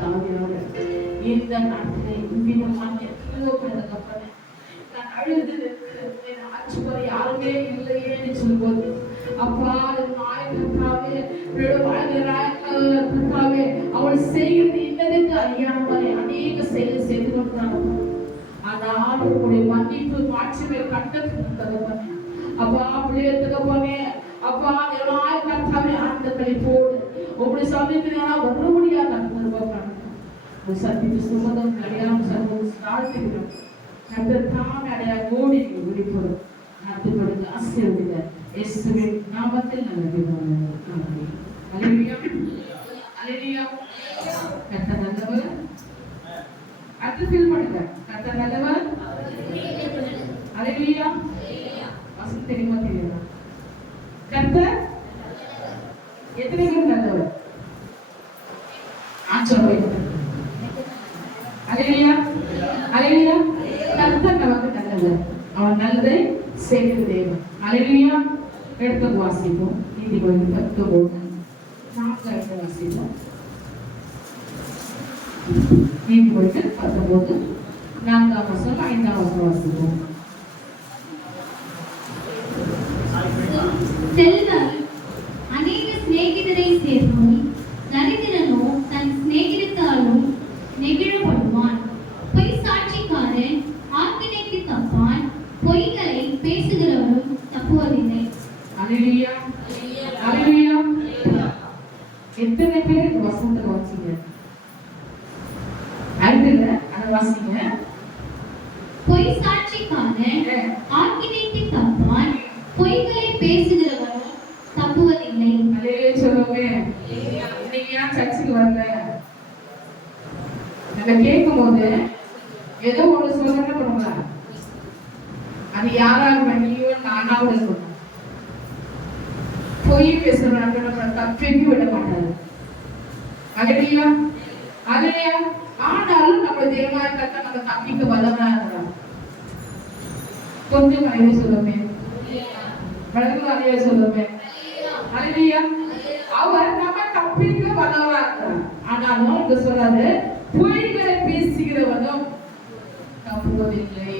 தாவியோடு இந்த நாட்டிலே இவ்விதமான எத்தனையோ தகப்பனே நான் அழுது ஆட்சி வர யாருமே இல்லையேன்னு சொல்லும்போது அப்பா நாயகத்தாவே வாழ்கிறாவே அவள் செய்கிறது இன்னதுக்கு அறியாமலே அநேக செயல் செய்து கொண்டாங்க. ஆனால் உங்களுடைய மன்னிப்பு மாட்சிமை கண்டத்துக்கு தகப்பனே அப்பா அப்படியே தகப்பனே அப்பா கர்த்தாவே ஆனந்த கழிப்போடு உங்களுடைய சமயத்தினா வர முடியாத ஒரு சத்திய சுமதம் அடையாளம் சர்வம் தாழ்த்துகிறோம். கர்த்தர் தாமே அடையா கோடி விழிப்போம் கர்த்தருக்கு ஆசீர்வதிங்க இயேசுவின் நாமத்தில் நல்லது. அல்லேலூயா அல்லேலூயா. கர்த்தர் நல்லவர். அடுத்து ஃபீல் பண்ணுங்க. கர்த்தர் நல்லவர். அல்லேலூயா. வசனம் தெரியுமா தெரியுமா? கர்த்தர் எத்தனை பேர் நல்லவர்? சொல்லுங்க. அல்லேலூயா அல்லேலூயா. கர்த்தர் நமக்கு நல்லவர். அவன் நல்லதை செய்கிற தேவன். அல்லேலூயா. எடுத்து வாசிப்போம். நீதிமொழிகள் 19 வாசிப்போம். நீதிமொழிகள் 19 4ஆம் வசனம் 5ஆம் வசனம் வாசிப்போம். செல்வம் அநேக சிநேகிதரை சேர்க்கும், தரித்திரனோ தன் சிநேகிதத்தாலும் நெகிழப்படுவான். பொய் சாட்சிக்காரன் ஆக்கினைக்கு தப்பான், பொய்களை பேசுகிறவரும் தப்புவதில்லை. அல்லேலூயா அல்லேலூயா. எத்தனை பேர் வசனத்தை வாசிங்க? அடுத்துல அதை வாசிங்க. பொய் சாட்சிக்காரன் ஆக்கினைக்கு தப்பான், பொய்களை பேசுகிறவரும் தப்புவதில்லை. அல்லேலூயா சொல்லுவே. நீங்க ஏன் சர்ச்சுக்கு வரல? நம்ம கேட்கும் போது ஏதோ ஒரு சொல்ல பண்ணுங்க. அது யாராக நீயோ நானாவோட இருக்கணும். பொய் பேசுறாங்க தப்பேக்கு விட மாட்டாரு. அல்லேலூயா அல்லேலூயா. ஆனாலும் நம்ம தேவனாய கர்த்தர் நம்ம தப்பிக்க வல்லவரா இருக்கிறார். கொஞ்சம் அறிவை சொல்லுமே. வழக்கு அறிவை சொல்லுமே. அல்லேலூயா. அவர் நம்ம தப்பிக்க வல்லவரா இருக்கிறார். ஆனாலும் இங்க சொல்றாரு பொய்களை பேசுகிறவனும் தப்புவதில்லை.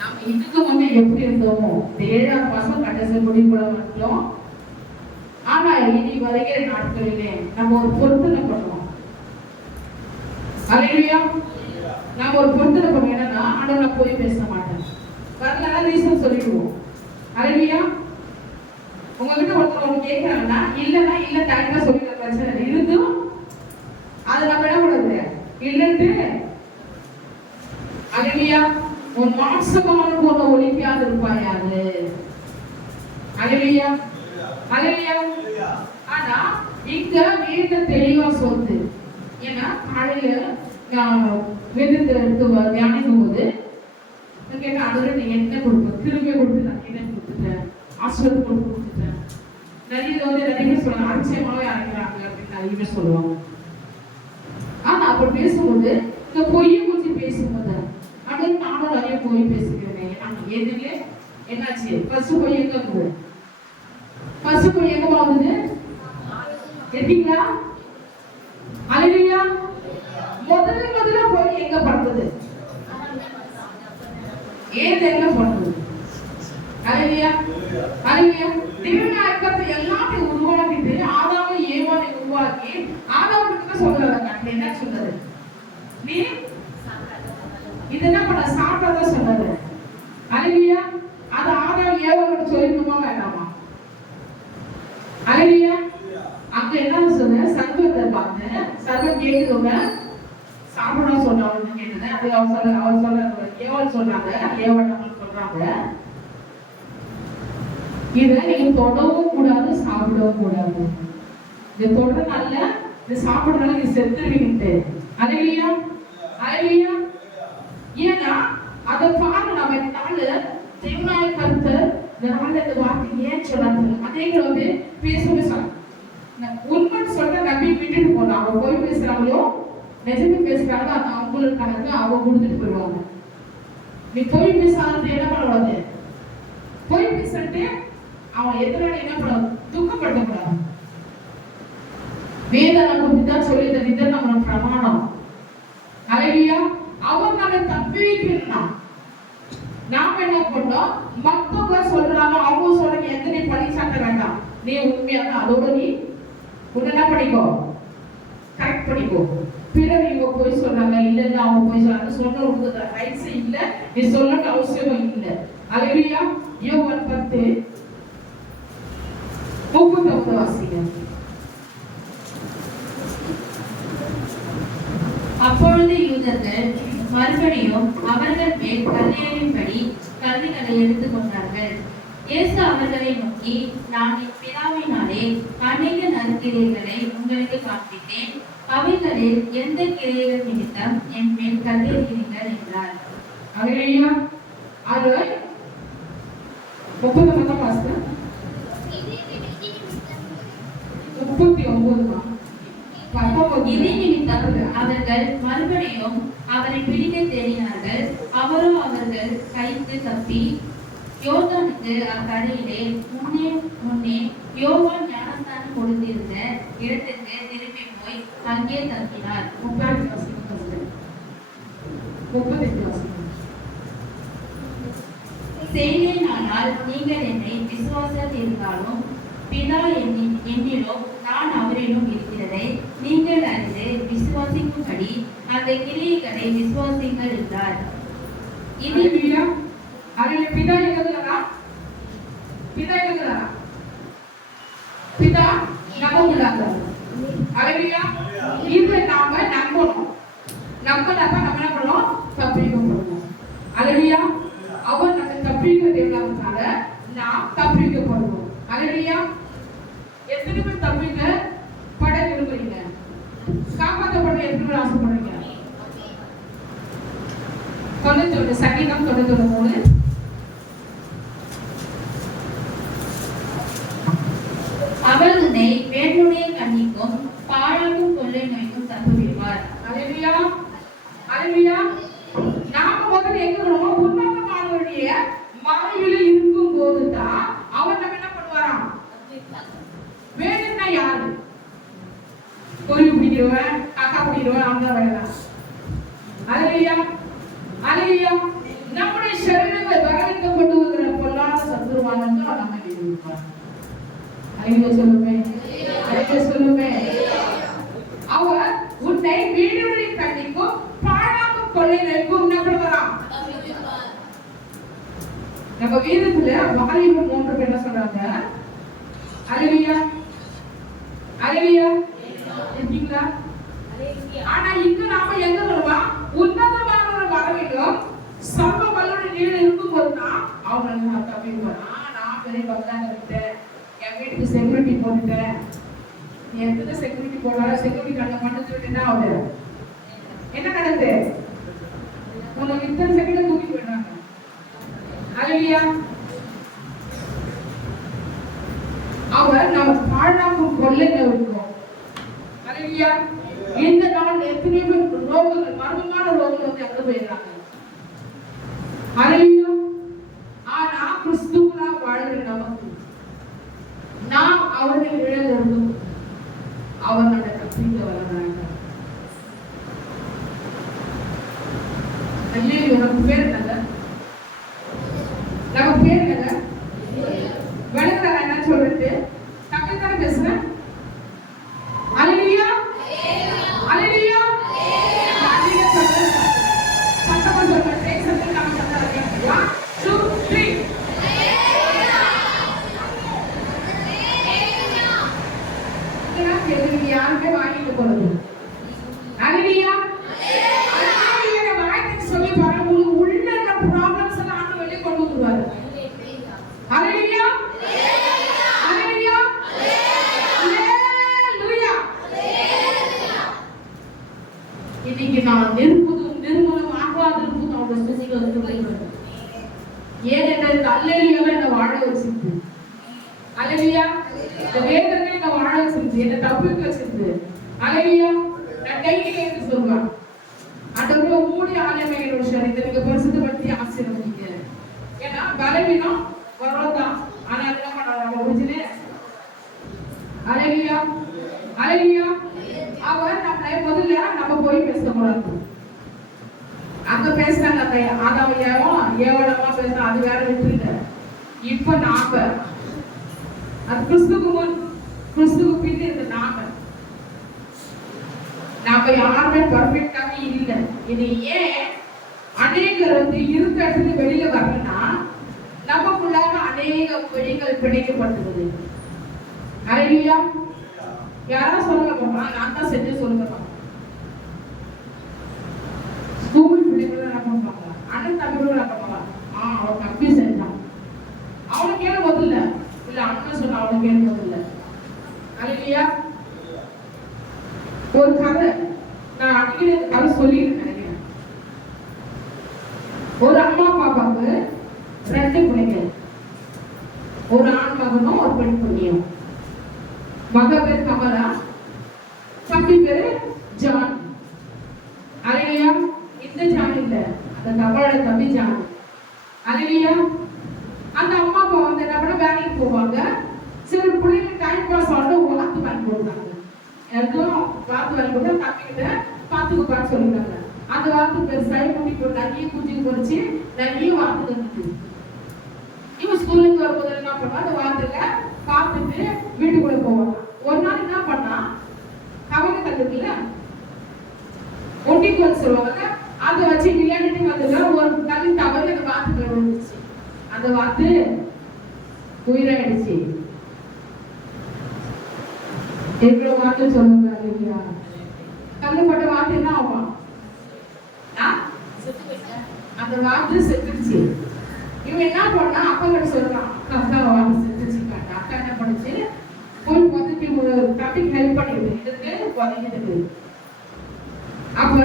நம்ம இதுக்கு முன்னே எப்படி இருந்தோமோ 7ஆம் மாசம் கடைசி முடிவுல மட்டும். ஆனா இனி வருகிற நாட்களிலே நம்ம ஒரு பொருத்தனை பண்ணுவோம். அல்லேலூயா. நம்ம ஒரு பொருத்தனை பண்ணுவோம். என்னன்னா ஆண்டவரை போய் பேச மாட்டேன் வரல ரீசன் சொல்லிடுவோம். அல்லேலூயா. உங்ககிட்ட ஒருத்தர் ஒன்று கேட்கறாங்கன்னா இல்லைன்னா இல்லை டைமா சொல்லிடுற பிரச்சனை இருந்தும் அது நம்ம என்ன பண்ணுறது இல்லைன்ட்டு. அல்லேலூயா. உன் மாம்சமான போன ஒளிக்காது இருப்பாயாது. அல்லேலூயா அல்லேலூயா. ஆனா இங்க வேத தெளிவா சொல்லுது. ஏன்னா காலையில நான் வேதத்தை எடுத்து தியானிக்கும் போது கேட்டா அதுல நீங்க என்ன கொடுப்பேன் திரும்பிய கொடுத்து நான் என்ன கொடுத்துட்டேன் ஆசிரியர் கொடுத்துட்டேன். நிறைய நிறைய பேர் சொல்லுவாங்க அதிசயமாவே அழைக்கிறாங்க அப்படின்னு நிறைய பேர் சொல்லுவாங்க. ஆனா அப்படி பேசும்போது இந்த பொய்யை குறித்து பேசும்போது அப்படின்னு நானும் நிறைய பொய் பேசுகிறேன். எதுல என்னாச்சு பசு பொய் எங்க போகுது? பசு பொய் எங்க போகுது? கேட்டீங்களா? அல்லேலூயா. முதல்ல பொய் எங்க படுத்துது? ஏது எங்க படுத்துது? அல்லேலூயா அல்லேலூயா. தேவனாய கர்த்தர் எல்லாத்தையும் உருவாக்கிட்டு ஆதாமை ஏவாளை உருவாக்கி ஆதாமுக்கு சொல்றாங்க. என்ன சொல்றது? நீ இது என்ன பண்ண சாப்பிட்டதா சொன்னது. அல்லேலூயா. அது ஆதாம் ஏவாளுக்கு சொல்லிக்கணுமா வேண்டாமா? அல்லேலூயா. அங்க என்ன சொன்ன சர்வத்தை பார்த்து சர்வம் கேட்குதுங்க சாப்பிடணும் சொன்னாங்க கேட்டது. அது அவர் சொல்றாங்க ஏவாள் சொல்றாங்க ஏவாள் சொல்றாங்க இதை நீங்க தொடவும் கூடாது சாப்பிடவும் கூடாது. இது தொடறனால இது சாப்பிடுறதுனால நீ செத்துருவீங்கட்டு. அல்லேலூயா அல்லேலூயா. ஏன்னா அதை பாருங்க நம்ம நாள் தேவனாய கர்த்தர் இந்த வார்த்தை ஏன் சொன்னாங்க? அதே பேசவே சொன்னாங்க. உண்மை சொல்ற நம்பி விட்டுட்டு போகலாம். அவங்க போய் பேசுறாங்களோ நிஜமே பேசுறாங்க அது அவங்களுக்கு கணக்கு அவங்க கொடுத்துட்டு போயிடுவாங்க. நீ போய் பேசாதது என்ன பண்ணக்கூடாது? போய் பேசிட்டு அவன் எதிரான என்ன பண்ண துக்கப்படுத்தக்கூடாது. வேதனை குறித்து சொல்லி தந்தது நம்ம பிரமாணம். அல்லேலூயா. அவன் நம்மை தப்பிக்கிறான். நாம என்ன பண்ணோம்? மத்தவங்க சொல்றாங்க, அவங்க சொல்றாங்க, எத்தனை பழி சாட்ட வேண்டாம். நீ உண்மையாக அதோட நீ என்ன பண்ணிக்கோ, கரெக்ட் பண்ணிக்கோ. பிறகு இவங்க போய் சொல்றாங்க, இல்ல இல்ல அவங்க போய் சொல்றாங்க, சொல்ற உங்களுக்கு ரைட்ஸ் இல்ல, நீ சொல்ல அவசியம் இல்லை. அல்லேலூயா. யோவான் 10:39 வாசிங்க. அப்பொழுது யூதர்கள் மறுபடியும் அவர்கள் மேல் கல்லெறியும்படி கல்லுகளை எடுத்துக் கொண்டார்கள். இயேசு அவர்களை நோக்கி, நான் என் பிதாவினாலே அநேக நற்கிரியைகளை உங்களுக்கு காண்பித்தேன். அவைகளில் எந்த கிரியைகள் நிமித்தம் என் மேல் கல்லெறிகிறீர்கள் என்றார். அல்லேலூயா. அது 39 வாசிங்க. 39 இதை நிமித்தம் அவர்கள் மறுபடியும் அவரை பிடிக்க தேடினார்கள். அவரோ அவர்கள் கைக்கு தப்பி யோர்தானுக்கு அக்கரையிலே முன்னே யோவான் ஞானஸ்நானம் கொடுத்திருந்த இடத்திற்கு திரும்பி போய் அங்கே தங்கினார். 38 செய்தேனானால் நீங்கள் என்னை விசுவாசத்திருந்தாலும் பிதா என்னிலும் நான் அவரிலும் இருக்கிறதை நீங்கள் அறிந்து விசுவாசிக்கும்படி அந்த கிரியைகளை விசுவாசிங்கள் என்றார். இது அல்லேலூயா. அல்லேலூயா. பிதா எங்கதுலடா? பிதா எங்கதுலடா? பிதா நமக்குள்ளாக. அல்லேலூயா. இது நாம நம்பணும். நம்பனாக்க நம்ம என்ன பண்ணணும்? தப்பிக்கணும். அல்லேலூயா. அவர் நம்ம தப்பிக்க தேவையானதால நாம் தப்பிக்கப்படுவோம். அல்லேலூயா. எத்தனை பேர் தப்பிக்க பட விரும்புறீங்க? காப்பாற்றப்பட எத்தனை பேர் ஆசைப்படுறீங்க? 91 சங்கீதம் 91:3. அவர் உன்னை வேண்டுடைய கண்ணிக்கும் பாழாக்கும் கொள்ளை நோய்க்கும் தப்புவிப்பார். அல்லேலூயா. அல்லேலூயா. நாம முதல்ல எங்க இருக்கணும்? உன்னதமானவருடைய மறைவில் இருக்கும் போதுதான் அவர் நம்ம என்ன பண்ணுவாராம்? வேணும்னா யாரு? குருவி பிடிக்கிறவன், காக்கா பிடிக்கிறவன், அவங்க வேணாம். அல்லேலூயா. அல்லேலூயா. நம்முடைய சரீரத்தை வரவேற்கப்பட்டு வருகிற பொல்லாத சத்துருவானவங்க நம்ம விடுவிப்பார். அல்லேலூயா சொல்லுமே. அல்லேலூயா சொல்லுமே. அவர் உன்னை வீடுடைய கண்ணிக்கும் பாழாக்கும் கொள்ளை நோய்க்கும் என்ன பண்ணுவாராம்? நம்ம வேதத்துல வாலிபர் 3 பேர் என்ன சொல்றாங்க? அல்லேலூயா. அல்லேலூயா. இருக்கீங்களா? ஆனா இங்க நாம எங்க வருவா? உன்னதமானவர் வரவிலும் சர்வ வல்லவருடைய நிழலில் இருக்கும்போதுதான் அவங்க நான் தப்பிடுவார். நான் பெரிய பங்களாக இருக்கேன், என் வீட்டுக்கு செக்யூரிட்டி போட்டுட்டேன். நீ எத்தனை செக்யூரிட்டி போட்டாலும் செக்யூரிட்டி கண்ட மட்டும் என்ன ஆகுது? என்ன நடக்குது? உனக்கு இத்தனை செகண்ட் தூக்கி போயிடுறாங்க. அல்லேலூயா. அவர் நம்ம பாழாக்கும் கொள்ளை நோய்க்கும். அல்லேலூயா. இந்த நாள் எத்தனை பேர் ரோகங்கள், மர்மமான ரோகங்கள் வந்து எங்க போயிடுறாங்க? அல்லேலூயா. ஆனா கிறிஸ்துவுக்குள்ள வாழ்கிற நமக்கு நாம் அவருடைய நிழலில் இருந்தும் அவர் நம்மை தப்பிக்க வளர்றாங்க. அல்லேலூயா. நம்ம பேர் என்னங்க? நம்ம பேர் என்னங்க? விளங்குறா என்ன சொல்றது? தப்பித்தானே பேசுறேன். அல்லேலூயா. அல்லேலூயா. அதிக சொல்றேன். சத்தமா சொல்றேன். பேசுறது நம்ம சொல்றாங்க. 1 2 3. யாருமே வாங்கிட்டு போறது. அல்லேலூயா. அல்லேலூயா. வாய்க்கு சொல்லி பாருங்க, உள்ள இருக்க ப்ராப்ளம்ஸ் எல்லாம் ஆண்டு வெளியே கொண்டு வந்துருவாரு. அல்லேலூயா. அல்லேலூயா. அல்லேலூயா. இன்னைக்கு நான் நிர்மூலம் ஆகாதிருக்கும் அவருடைய ஸ்துதிகள் வந்து வருகிறது. ஏனென்றால் அல்லேலூயாவை என்ன வாழ வச்சிருக்கு. அல்லேலூயா. இந்த வேதனை என்ன வாழ வச்சிருக்கு, என்ன தப்பிக்க வச்சிருக்கு. அல்லேலூயா. நான் கையில இருந்து சொல்றேன், ஆண்டவரே மூடி ஆலயமே என்னோட சரீரத்தை நீங்க பரிசுத்தப்படுத்தி ஆசீர்வதிங்க. ஏன்னா பலவீனம் வரதான், ஆனா என்ன பண்ணாங்க? அல்லேலூயா. ஹalleluya. அவர் நம்மளை முதல்ல நம்ம போய் பேசக்கூடாது. அங்க பேசுறாங்க அந்த ஆதாம் ஏவலமா பேசுறாங்க, அது வேற விட்டுருங்க. இப்ப நாம அது கிறிஸ்துவுக்கு பின் இருக்கு நாம யாருமே பர்ஃபெக்டாவே இல்லை. இது ஏன் அநேகர் இருக்க இடத்துல வெளியில வரலன்னா நமக்குள்ளாக அநேக வழிகள் பிணைக்கப்பட்டது. ஹalleluya. யாரா சொல்லுங்க, நான் தான் செஞ்சு சொல்லுங்க. ஸ்கூல் பிள்ளைகள் என்ன பண்ணுவாங்க, அண்ணன் தம்பியோட என்ன பண்ணுவாங்க, அவன் தம்பி செஞ்சான் அவனுக்கு ஏன் முதல்ல இல்ல, அண்ணன் சொன்ன அவனுக்கு ஏன் முதல்ல. ஹalleluya. ஒரு கதை நான் அடிக்கடி கதை சொல்லிட்டு நினைக்கிறேன். ஒரு அம்மா பாப்பாவுக்கு 2 பிள்ளைங்க, ஒரு ஆண் மகனும் ஒரு பெண் பொண்ணியும். மக பேர் கமலா, தம்பி பேரு ஜான். ஹalleluya. இந்த ஜான் இல்ல, அந்த கமலோட தம்பி ஜான். ஹalleluya. அந்த அம்மா அப்பா என்ன பண்ண வேலைக்கு போவாங்க. சரி பிள்ளைங்க டைம் பாஸ் ஆகணும், வாத்து வாங்கி கொடுத்தாங்க. எதுவும் வாத்து வாங்கி கொடுத்தா தம்பிக்கிட்ட பாத்துக்குப்பான்னு சொல்லிட்டாங்க. அந்த வாத்து பெருசாகி குட்டி போட்டு நிறைய குட்டி பொறிச்சு நிறைய வாத்து இருந்துச்சு. இவன் ஸ்கூலுக்கு வரும்போது என்ன பண்ணுவா, அந்த வாத்துல பார்த்துட்டு வீட்டுக்குள்ள போவாங்க. ஒரு நாள் என்ன பண்ணா, கவலை கல்லுக்குல்ல ஒட்டிக்கோல் சொல்லுவாங்க, அதை வச்சு விளையாடிட்டு வந்ததுல ஒரு கல்லு தவறி அந்த வாத்துக்குள்ள விழுந்துச்சு. அந்த வாத்து உயிராயிடுச்சு. எவ்வளவு வார்த்தை சொல்லுங்க இல்லையா? கல்லுப்பட்ட வார்த்தை என்ன ஆகும், அந்த வார்த்தை செத்துருச்சு. இவன் என்ன பண்ணா, அப்பா கிட்ட சொல்றான், அக்கா வார்த்தை செத்துருச்சுக்காங்க. அக்கா என்ன பண்ணுச்சு, போய் பதுக்கி தம்பிக்கு ஹெல்ப் பண்ணிட்டு இதுக்கு பதுக்கிட்டு. அப்ப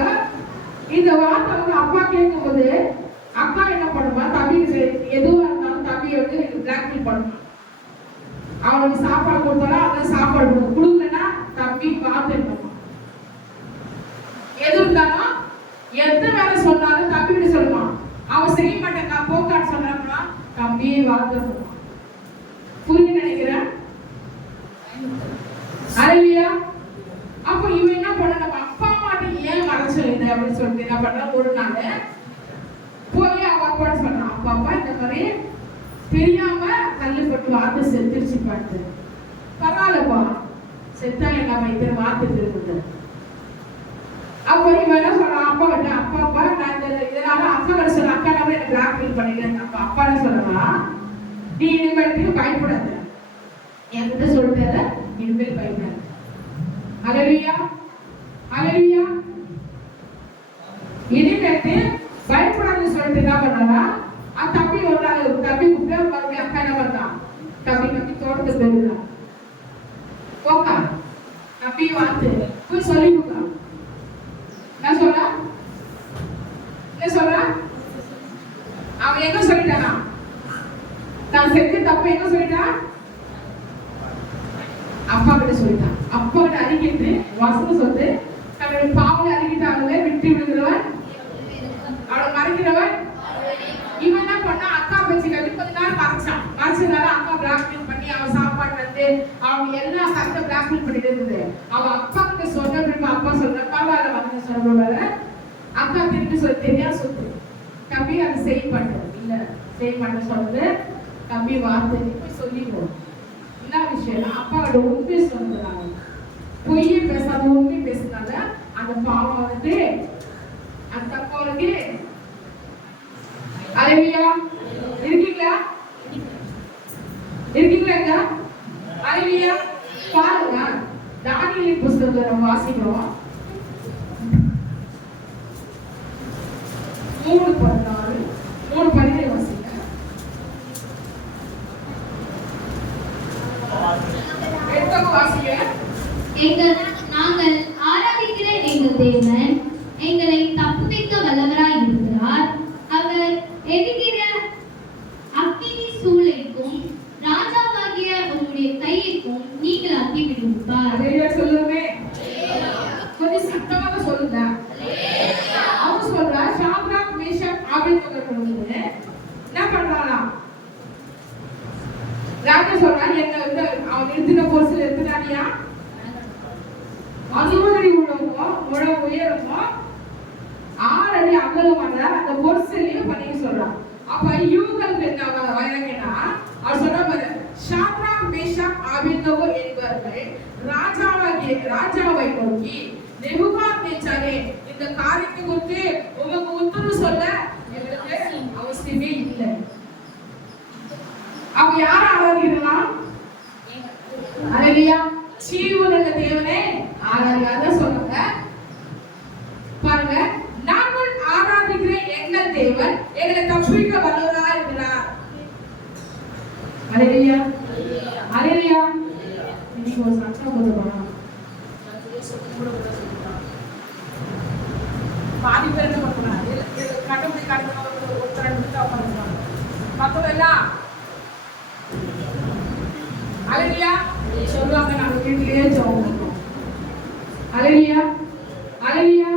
இந்த வார்த்தை அப்பா கேட்கும் போது அக்கா என்ன பண்ணுவா, தம்பிக்கு எதுவா இருந்தாலும் தம்பியை பிளாக்மெயில் பண்ணுவான். அவனுக்கு சாப்பாடு கொடுத்தாலும் அதை சாப்பாடு கொடுக்கலன்னா தம்பி பார்த்துருப்பான். எது இருந்தாலும் எந்த வேலை சொன்னாலும் தம்பிகிட்ட சொல்லுவான். அவன் செய்ய மாட்டேங்க போக்கான்னு சொன்னா தம்பி வார்த்தை சொல்லுவான். புரிய நினைக்கிறேன். ஹalleluya. அப்ப இவன் என்ன பண்ண, நம்ம அப்பா அம்மாட்ட ஏன் மறைச்சது அப்படின்னு சொல்லிட்டு என்ன பண்ண, ஒரு நாள் போய் அவ அப்பா சொன்னான், அப்பா இந்த மாதிரி தெரியாம கல்லு போட்டு வார்த்தை செத்துருச்சு பார்த்து. பரவாயில்லப்பா, செத்தா என்ன வைத்திர வார்த்தை இருக்குது. அப்ப இவன் என்ன சொல்றான், அப்பா கிட்ட அப்பா நான் இதனால அக்கா கிட்ட சொல்ல, அக்கா நம்ம என்ன பிளாக்மெயில் பண்ணிக்கிறேன். அப்பா என்ன சொல்றான், நீ இனிமேல் பயப்படாத, என்கிட்ட சொல்லிட்டார இனிமேல் பயப்படாத. ஹalleluya. ஹalleluya. இனிமேல் பயப்படாதுன்னு சொல்லிட்டு என்ன பண்ணா, அந்த தம்பி ஒரு நாள் தம்பி கூப்பிட்டு மறுபடியும் அக்கா என்ன பண்ணான், தம்பி தோட்டத்துக்கு போயிருந்தான். போக்கா தம்பி வாத்து போய் சொல்லி கொடுக்கலாம். என்ன சொல்றா, என்ன சொல்றா, அவன் எங்க சொல்லிட்டானா, நான் செஞ்ச தப்பு எங்க சொல்லிட்டான், அப்பா கிட்ட சொல்லிட்டான். அப்பா கிட்ட அறிக்கிட்டு வசனம் சொல்லு, தன்னுடைய பாவனை அறிக்கிட்டாங்களே விட்டு விடுகிறவன் அவளை மறைக்கிறவன். இவன் என்ன பண்ணா, அக்கா பேச்சு கட்டி கொஞ்ச நேரம் மறைச்சதால அக்கா பிளாக்மெயில் பண்ணி அவன் சாப்பாடு வந்து அவன் எல்லா சத்த பிளாக்மெயில் பண்ணிட்டு இருந்தது. அவன் அப்பா கிட்ட சொன்ன அப்பா சொல்ற பரவாயில்ல வந்து சொல்லுவாரு. அக்கா திருப்பி சொல்லி தெரியாது சொல்லு, தம்பி அதை செய்ய மாட்டேன் இல்ல செய்ய மாட்டேன் சொல்றது. தம்பி வார்த்தை போய் சொல்லிடுவோம். என்ன விஷயம், அப்பாவோட உண்மை சொல்லுறாங்க, பொய்யே பேசாத உண்மை பேசுனால அந்த பாவம் வந்துட்டு அந்த தப்பா இருக்கு. ஹalleluya. இருக்கீங்களா, இருக்கீங்களா? ஹalleluya. பாருங்க, தானியேல் புத்தகத்தை நம்ம வாசிக்கிறோம். 3:14 3:15 வாசிங்க. எடுத்து வாசிங்க. நாங்கள் ஆராதிக்கிற எங்கள் தேவன் எங்களை தப்புவிக்க வல்லவராய் இருக்கிறார். அவர் எரிகிற அக்கினி சூளைக்கும் ராஜாவாகிய உங்களுடைய கையைக்கும் நீங்கள் அக்கி விடுவிப்பார். சொல்லுமே, கொஞ்சம் சத்தமாக சொல்லுங்க. அவன் சொல்றா, சாத்ராக் மேஷாக் ஆபேத்நேகோ என்ன பண்றானா, ராஜா சொல்றா, என்ன அவன் நிறுத்தின பொருள் எடுத்துட்டானியா, நீளம் 6 அடி அகலமான அந்த ஒரு சிலையை பண்ணிக்க சொல்றான். அப்ப இவங்களுக்கு என்ன வயலுங்கன்னா அவர் சொல்ற பாரு, ஷாத்ராக் மேஷாக் ஆபேத்நேகோ என்பவர்கள் ராஜாவை நோக்கி, நேபுகாத்நேச்சாரே, இந்த காரியத்தை குறித்து உங்களுக்கு உத்தரவு சொல்ல எங்களுக்கு அவசியமே இல்லை. அவங்க யாரை ஆராதிக்கிறான்? அல்லேலூயா, ஜீவனுள்ள தேவனே ஆராதிக்காத சொல்லுங்க. பாருங்க, நாங்கள் ஆராதிக்கிற எங்கள் தேவன் எங்களை தப்புவிக்க வல்லவரா இருக்கிறார். அல்லேலூயா, அல்லேலூயா. இன்னைக்கு ஒரு சட்டம் போதுமா? பாதி பேர் என்ன பண்ணுறாங்க? கண்டுபிடி ஒருத்தர் ரெண்டு தான் பண்ணுறாங்க. மற்றதெல்லாம் அல்லேலூயா சொல்லுவாங்க, நாங்க வீட்டிலேயே ஜெபம் பண்ணுவோம். அல்லேலூயா, அல்லேலூயா.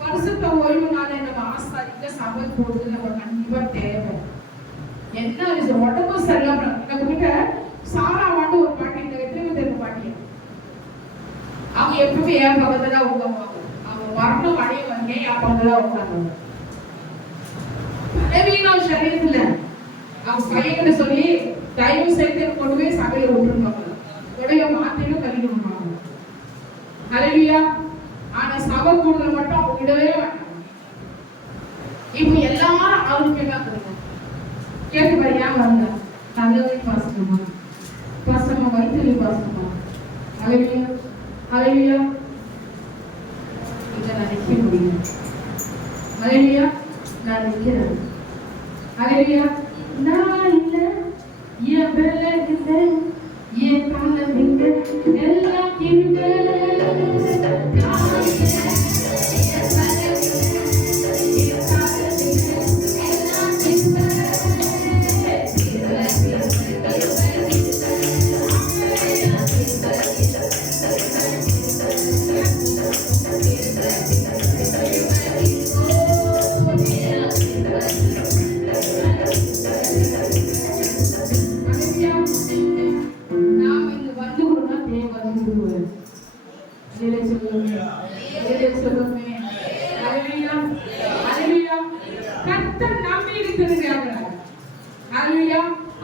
பரிசுத்த ஓய்வு நாளை நம்ம ஆசாரிக்க சபை போடுறது நம்ம கண்டிப்பா தேவை. என்ன உடம்பு சரியில்லாம நம்ம கிட்ட சாரா வாண்டு ஒரு பாட்டி, இந்த எத்தனை தெரிஞ்ச பாட்டி, அவங்க எப்பவுமே என் பக்கத்துல தான் உட்காருவாங்க. அவங்க வரணும் அடைய வந்து என் பக்கத்துல உட்காருவாங்க. பலவீனம் சரீரத்துல அவங்க பையன்கிட்ட சொல்லி தயவு செய்து கொண்டு போய் சபையில விட்டுருவாங்க, உடைய மாத்திரம் கழிக்கணும். அல்லேலூயா. ஆனா சபை கூடுதல் மட்டும் அவங்க விடவே மாட்டாங்க. இப்ப எல்லாரும் அவருக்கு என்ன பண்ணுங்க கேட்டு பாரு, ஏன் வரல? நல்லவே பாசமா பாசமா வயிற்றுலி பாசமா. அல்லேலூயா, அல்லேலூயா. இங்க நான் நிக்க முடியும். அல்லேலூயா, நான் நிக்கிறேன். அல்லேலூயா. நான் இல்ல, என் வேலை இல்லை, என் காலம் இல்லை, எல்லாம் கிருபை.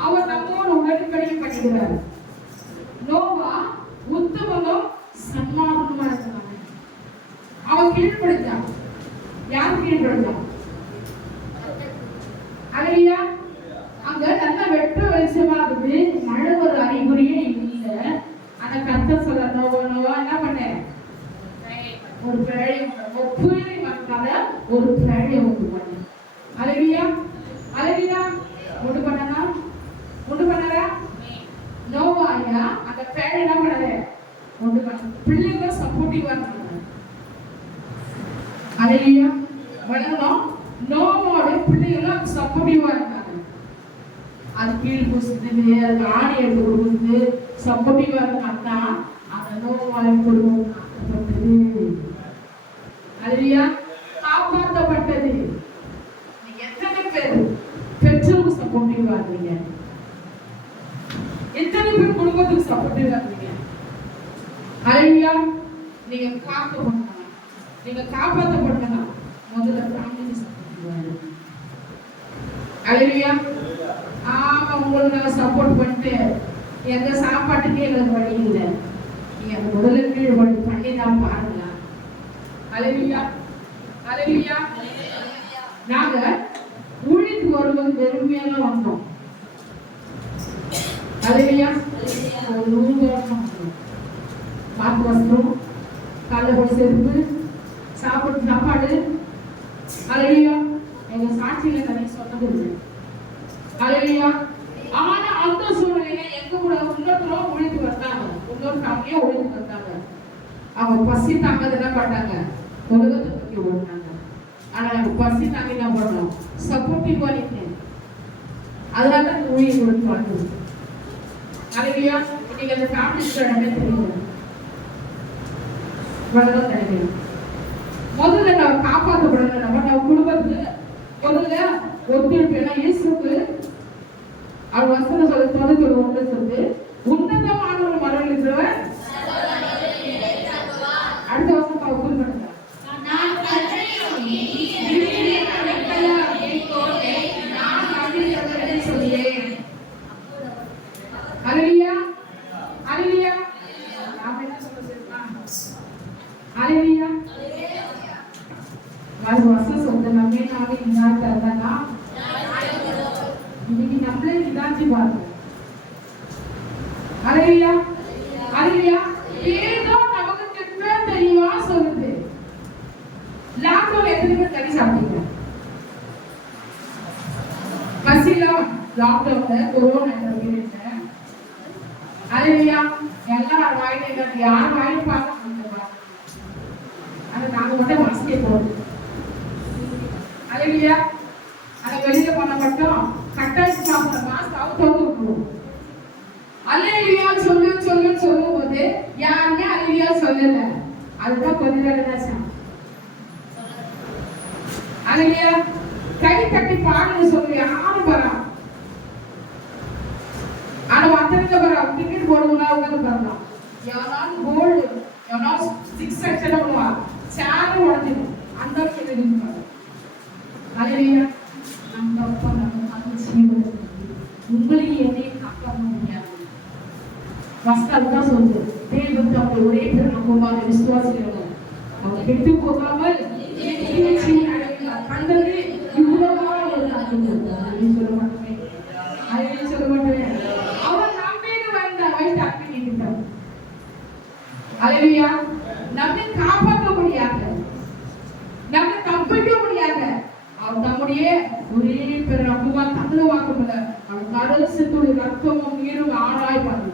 அவர் நம்மோடு உடன்படிக்கை பண்ணிடுறார். நோவா உத்தமனும் சன்மார்க்கமா இருந்தாங்க. அவன் கீழ்ப்படுத்தான். யார் கீழ்ப்படுத்தான்? அல்லேலூயா. அங்க நல்ல வெட்ட வெளிச்சமா இருக்குது, மழை ஒரு அறிகுறியே இல்லை. அந்த கர்த்தர் சொல்ல, நோவா என்ன பண்ண? ஒரு பிழை, ஒரு புயலை வந்தால ஒரு பிழையை உண்டு பண்ண. அல்லேலூயா, அல்லேலூயா. உண்டு பண்ணனா? உண்டு பண்ணாரா? நோவா ஐயா அந்த பிழை என்ன பண்ணாரு? உண்டு பண்ண. பிள்ளைங்க சப்போர்ட்டிவா இருந்தாங்க. அல்லேலூயா. வளரணும். நோவோட பிள்ளைகளும் சப்போர்ட்டிவா இருந்தாங்க. அது கீழ் புசுது, அது ஆணி எடுத்து கொடுக்குது, சப்போர்ட்டிவா இருந்தா அந்த நோவாவின் குடும்பம் காக்கப்பட்டது. அல்லேலூயா, காப்பாற்றப்பட்டது. நீங்க எத்தனை பேர் பெற்றோருக்கு சப்போர்ட்டிவா இருந்தீங்க? எத்தனை பேர் குடும்பத்துக்கு சப்போர்ட்டிவா இருந்தீங்க? அல்லேலூயா. நீங்க காக்கப்படணும். நீங்க காப்பாற்றப்படணும். முதல்ல ஃபேமிலி சப்போர்ட்டிவா இருங்க. அல்லேலூயா. ஆமா, உங்களுக்கு நாங்க சப்போர்ட் பண்ணிட்டு எங்க சாப்பாட்டுக்கே எங்களுக்கு வழி இல்லை. நீங்க முதல்ல கீழ் பண்ணி தான் பாருங்க. அல்லேலூயா, அல்லேலூயா. நாங்க ஊழிக்கு வருவது வெறுமையெல்லாம் வந்தோம். அல்லேலூயா. ஒரு 100 வருஷம் வந்தோம். பாத்து வஸ்திரம், காலைல போய் செருப்பு, சாப்பாடு. அல்லேலூயா. எங்க சாட்சியில நிறைய சொன்னது இல்லை. அல்லேலூயா. ஆனா அந்த சூழ்நிலையில எங்க கூட இன்னொருத்தரும் உழைத்து வந்தாங்க, இன்னொரு ஃபேமிலியா உழைத்து வந்தாங்க. அவங்க பசி தாங்க என்ன பண்ணாங்க? உலகத்தை பற்றி ஓடினாங்க. ஆனா நம்ம பசி தாங்க என்ன பண்ணோம்? சப்போர்ட்டிவா நிற்கிறேன். அதனால அந்த ஊழியர் கொடுத்து வாழ்ந்து. அல்லேலூயா. இன்னைக்கு அந்த ஃபேமிலி இடமே தெரியும். வளர்ந்து கிடைக்கும். முதல்ல நம்ம காப்பாற்றப்படணும். நம்ம குடும்பத்துக்கு முதல்ல ஒத்துழைப்பு. ஏன்னா இயேசுக்கு அவர் வசனம் சொல்ல தொலைத்தொரு ஒன்று சொல்லு, உன்னதமான ஒரு மரம் இருக்கிறவன். அடுத்த வருஷம் அவர் குறிப்பிடுங்க. அல்லேலூயா. அது வசனம் சொல்லுது, நம்மே நாமே இன்னார் தந்தானா இன்னைக்கு நம்மளே இதாச்சு பாருங்க. அல்லேலூயா. அல்லேலூயா. ஏதோ நமக்கு தெரியவே தெரியவா சொல்லுது. லாக்டவுன் எத்தனை பேர் கறி சாப்பிட்டீங்க? பசில லாக்டவுன்ல கொரோனா பீரியட்ல அல்லேலூயா எல்லாரும் வாயில யார் வாயில பார்க்க அது நாங்க மட்டும் மாஸ்கே போடுறோம். அல்லேலூயா. அதை வெளியில பண்ண மட்டும் கட்டாயத்து சாப்பிட மாஸ்க் அவுட் விட்டுருவோம். அல்லேலூயா சொல்லு சொல்லு சொல்லும் போது யாருமே அல்லேலூயா சொல்லல. அதுதான் கொஞ்ச நேரம் தான். அல்லேலூயா. கை தட்டி பாடுன்னு சொல்லி யாரும் வரா. ஆனா மத்தவங்க வரா டிக்கெட் போடுவோம்னா உட்காந்து வரலாம். எவனாலும் கோல்டு எவனாலும் 6 செக்ஷன் பண்ணுவா சேர் உடஞ்சிடும். அந்த சொல்லிருப்பாங்க. அல்லேலூயா. நம்ம அப்பா நம்ம அனுச்சியோட உங்களையும் என்னையும் காப்பாற்ற முடியாது. வசனம் தான் சொல்லுது, தேவன் தம்முடைய ஒரே பிறந்த குமாரனை விசுவாசிக்கிறவங்க அவங்க கெட்டு போகாமல் கண்டது இவ்வளவான ஒரு காரியம் சொல்ல மாட்டேன். அதையும் சொல்ல மாட்டேன். அவர் நம்பிக்கை வந்த வைத்து அக்கினிட்டார். அல்லேலூயா. நம்மை காப்பாற்ற முடியாது, நம்மை தப்பிக்க முடியாது. அவர் தம்முடைய ஒரே பிறந்த குமாரன் தங்களை வாக்குமல்ல அவர் கரசத்துடைய ரத்தமும் நீரும் ஆராய் பண்ணு.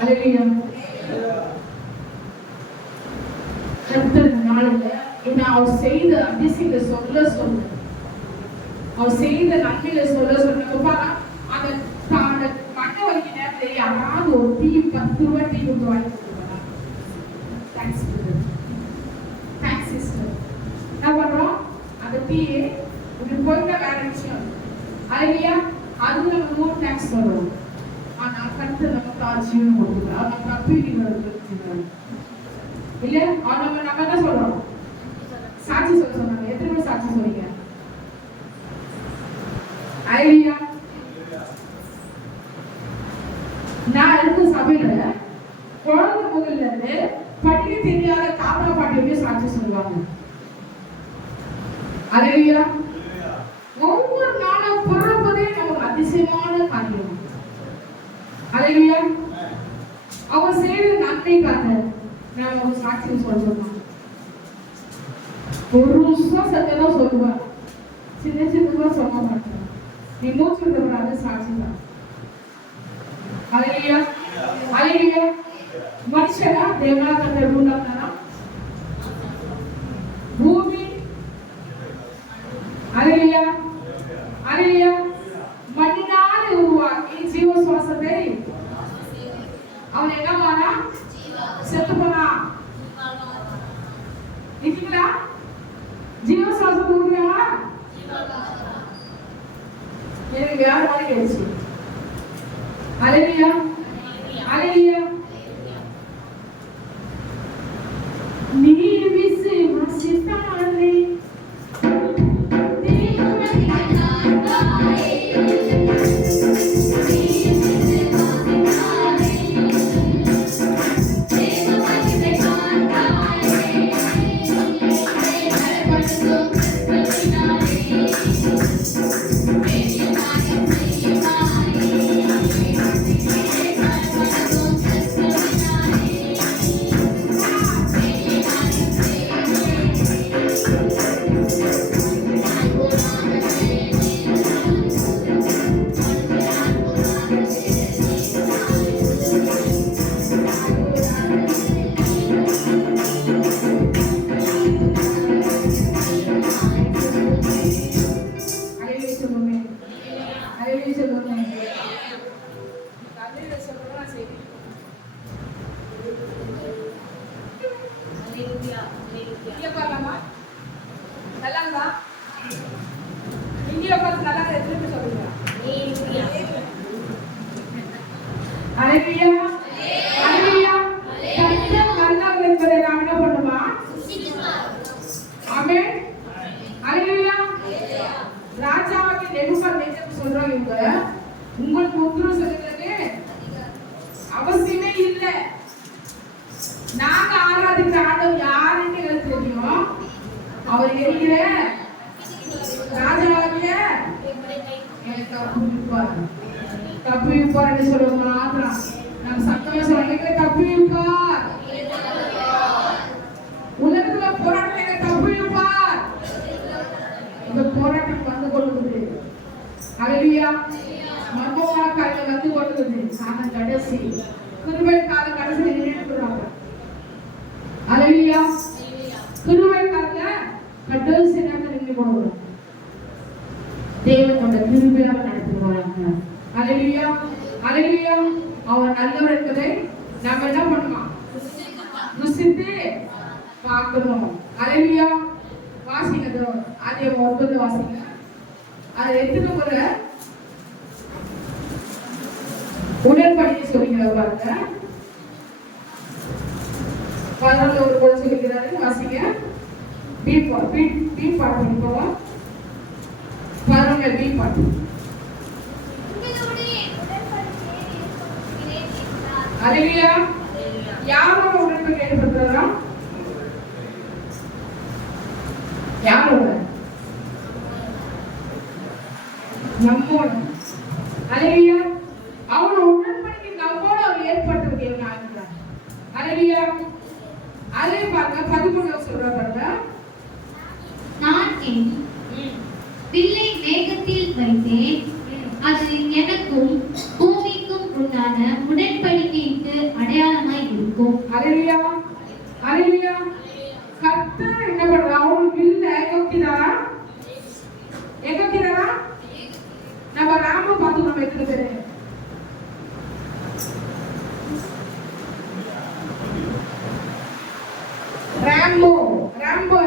அல்லேலூயா. அவர் செய்த அதிசயத்தை சொல்ல சொல்ல அவர் செய்த நன்மையில சொல்ல சொன்னப்பா அந்த மண்ணை வைக்க நேரத்துல யாராவது ஒரு டீ 10 ரூபாய் டீ கொடுத்து வாங்கி கொடுப்பாங்க. Thanks thanks sister. என்ன பண்றோம்? அந்த டீ இப்படி போயிட்டா வேற விஷயம். அல்லேலூயா. அது நம்ம 3 தேங்க்ஸ் சொல்றோம். ஆனா கருத்து நமக்கு ஆட்சியும் கொடுக்குறோம். நம்ம தப்பிக்கு வருது இல்ல. நம்ம என்ன சொல்றோம்? சாட்சி சொல்ல சொன்னாங்க. எத்தனை பேர் சாட்சி சொல்றீங்க? அல்லேலூயா. நான் இருக்க சபையில குழந்தை முதல்ல இருந்து படிக்க தெரியாத தாத்தா பாட்டியுமே சாட்சி சொல்லுவாங்க. அல்லேலூயா. ஒவ்வொரு நாளும் பிறப்பதே நமக்கு அதிசயமான காரியம். அல்லேலூயா. அவர் செய்த நன்மைக்காக நான் ஒரு சாட்சி சொல்றேன். ஒரு வருஷம் சத்தியதான் சொல்லுவேன், சின்ன சின்னதா சொல்ல மாட்டேன். நீ மூச்சு விடக்கூடாது சாட்சி தான். அல்லேலூயா. அல்லேலூயா. மனுஷனா தேவனா கர்த்தர் உண்டாக்குனாரா? பூமி அல்லேலூயா. அல்லேலூயா. மண்ணினாலே உருவாக்கி ஜீவ சுவாசத்தை அவன் என்ன மாறா? செத்து போனா இருக்கீங்களா? ஜீவ சுவாசம் கொடுக்குறா? எனக்கு வேற மாதிரி கேட்டுச்சு. அல்லேலூயா. அல்லேலூயா. நீ விசுவாசித்தாலே உங்களுக்கு உத்தரவு சொல்லுறது அவசியமே இல்லை. நாங்க ஆராதிக்கிற ஆண்டவர் யாருன்னு எங்களுக்கு தெரியும். அவர் இருக்கிற ராஜாவாகிய எங்களை தப்புவிப்பார் என்று சொல்லுவோம். மாத்திரம் நம்ம சத்தமா சொல்லுவோம், எங்களை தப்புவிப்பார். உலகத்துல போராட்டம் எங்களை தப்புவிப்பார். இந்த போராட்டம் வந்து கொள்ளுது. ஹல்லேலூயா. மர்மமான காரியம் வந்து கொள்ளுது. ஆனா கடைசி கிருபை கால கடைசி நினைக்கிறாங்க. ஹல்லேலூயா. கிருபை கால கடைசி நேரத்தில் நின்று கொள்ளுது. தேவன் நம்மை கிருபையாக நடத்துவாங்க. ஹல்லேலூயா. ஹல்லேலூயா. அவர் நல்லவர் என்பதை நாம என்ன பண்ணணும்? ருசித்து பார்க்கணும். ஹல்லேலூயா. வாசிங்க. அதே 9 வாசிங்க. அது எத்தனை முறை உடன்படிக்கை சொல்லிக்கிற பாருங்க. 11 ஒரு போல சொல்லிக்கிறாரு. வாசிங்க. பீட் பாட்டு படிப்போம். பாருங்க, பீட் பாட்டு. ஹல்லேலூயா. யாரோட உடன்படிக்கை ஏற்படுத்துறா? யாரோட? நம்மோட. ஹல்லேலூயா. அவரோட உடன்படிக்கை நம்மோட அவர் ஏற்படுத்துவது என்ன ஆகிறார்? ஹல்லேலூயா. அதே பாருங்க 11 சொல்ற பாருங்க. நான் என் வில்லை மேகத்தில் வைத்தேன், அது எனக்கும் பூமிக்கும் உண்டான உடன்படிக்கைக்கு அடையாளமாய் இருக்கும். ஹல்லேலூயா. ஹல்லேலூயா. கர்த்தர் என்ன பண்றார்? அவருக்கு வில்லை எங்கோக்கிறாரா? எங்கோக்கிறாரா? நம்ம ராம பார்த்து நம்ம எத்தனை பேரு ராம்போ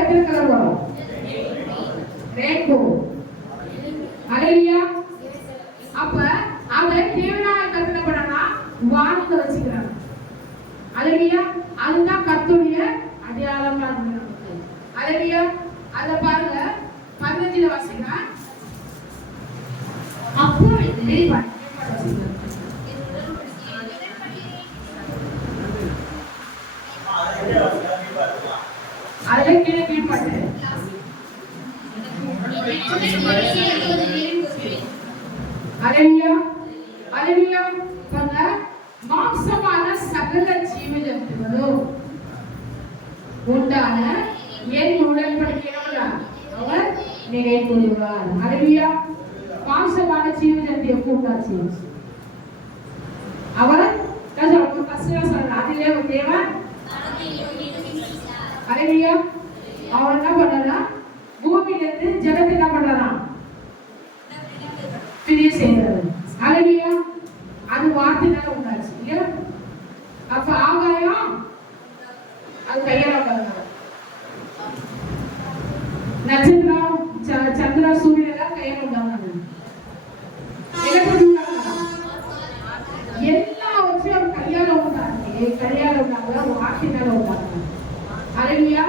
எத்தனை கலர் வரும்? ரெயின்போ. ஹல்லேலூயா. அப்ப அதை தேவனாய கர்த்தர் பண்ணனா வானத்தை வச்சுக்கிறாங்க. ஹல்லேலூயா. அதுதான் கர்த்தருடைய அடையாளமா இருக்கு நமக்கு. ஹல்லேலூயா. அத பாருங்க 15 வாசிங்க. அப்பொழுது அதுல கீழே கீழ் பாட்டு. ஹல்லேலூயா. ஹல்லேலூயா. பாருங்க, மாம்சமான சகல ஜீவஜந்துகளும் உண்டான என் உடன்படிக்கையோட அவர் நிறைவேற்றுவார். ஹல்லேலூயா. மாம்சமான ஜீவஜந்து எப்போ உண்டாச்சு? அவர் அதிலே ஒரு தேவன். ஹல்லேலூயா. அவர் என்ன பண்றாரா? பூமியிலிருந்து ஜலத்தை என்ன பண்றாரா? பிரிய செய்யறாரு. ஹல்லேலூயா. அது வார்த்தையால உண்டாச்சு இல்லையா? அப்ப ஆகாயம் அது கையால உண்டாங்க. நட்சத்திரம், சந்திர, சூரியன் எல்லாம் கையால உண்டாங்க. எல்லாவற்றையும் கையால உண்டாங்க. கையால உண்டாங்க, வார்த்தையால உண்டாங்க. ஹல்லேலூயா.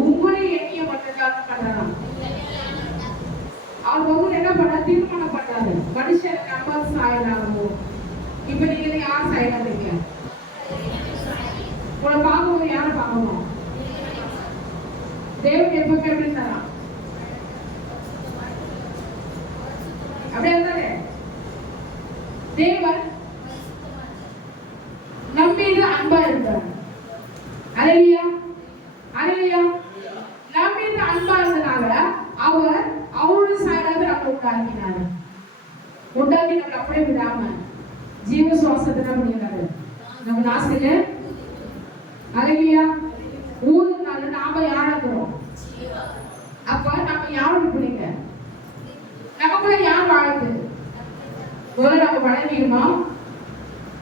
உங்களை எண்ணிய மட்டும்தான் பண்றாராம். அவர் ஒவ்வொரு என்ன பண்ண தீர்மானம் பண்றாரு. மனுஷன் நம்ம சாயலாகும். இப்ப நீங்க யார் சாயலாதீங்க? உங்களை பார்க்கும்போது யாரை பார்க்கணும்? தேவன் எப்பவுமே எப்படி தரான்? அப்படியே இருந்தாரு. தேவன் நம் மீது அன்பா இருந்தார். ஹல்லேலூயா. ஹல்லேலூயா. நம் மீது அன்பா இருந்தனால அவர் அவருடைய சாயலாக நம்மளை உண்டாக்கினார். உண்டாக்கி நம்மளை அப்படியே விடாம ஜீவ சுவாசத்தை பண்ணினாரு நம்ம நாசில. ஹல்லேலூயா. ஊதுனால நாம யாருக்கிறோம்? அப்ப நம்ம யாரும் பிள்ளைங்க. நமக்குள்ள யார் வாழுது? ஒரு நம்ம வணங்கிடுமா?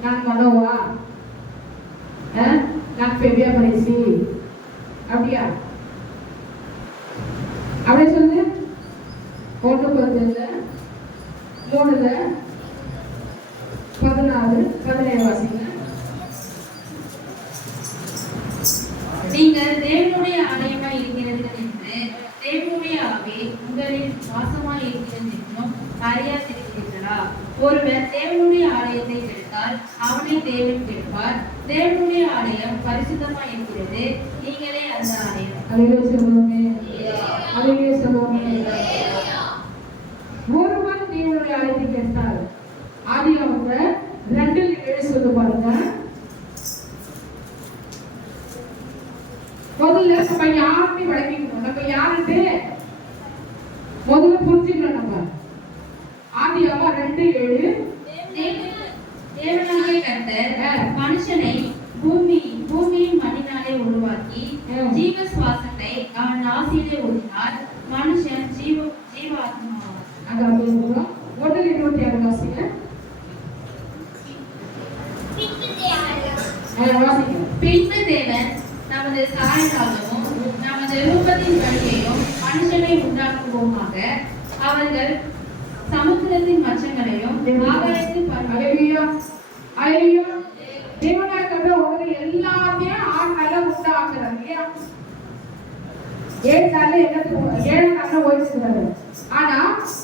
நான் மனோவா, நான் பெரிய பரிசி, அப்படியா? அப்படியே சொல்லு. 1 3 16 17 வாசிங்க. நீங்கள் தேவனுடைய ஆலயமாய் இருக்கிறீர்கள் என்று தேவனுடைய ஆவி உங்களில் வாசமாய் இருக்கிறது என்றும் அறியாதிருக்கிறீர்களா? ஒருவர் தேவனுடைய ஆலயத்தை கெடுத்தால் அவனை தேவன் கெடுப்பார். தேவனுடைய ஆலயம் பரிசுத்தமாய் இருக்கிறது. நீங்களே அந்த ஆலயம். அல்லேலூயா சொல்லுவோமே. அல்லேலூயா சொல்லுவோமே. ஒருவன் தேவனுடைய ஆலயத்தை கேட்டால் ஆதியாகமம் 2:7 சொல்லு பாருங்க. முதல்ல நம்ம யாருமே வழங்கிக்கணும். நம்ம யாருன்னு முதல்ல புரிஞ்சுக்கணும். நம்ம ஆதியாகமம் 2:7 தேவனாகிய கர்த்தர் மனுஷனை பூமியின் மண்ணினாலே உருவாக்கி ஜீவ சுவாசத்தை அவன் நாசியிலே ஊதினார். மனுஷன் ஜீவாத்மாவானான். அது அப்படியே வரும். 1:26 வாசிங்க. வாசிங்க. பின்பு தேவன் நமது சாயலாகவும் நமது ரூபத்தின் வழியையும் மனுஷனை உண்டாக்குவோமாக. அவர்கள் சமுத்திரத்தின் மச்சங்களையும் ஆகாயத்தின் அல்லேலூயா. அல்லேலூயா. தேவனாகிய கர்த்தர் உங்களை எல்லாத்தையும் 6 நாள்ல உண்டாக்குறார். இல்லையா? 7 நாள்ல ஓய்வுறாரு. ஆனா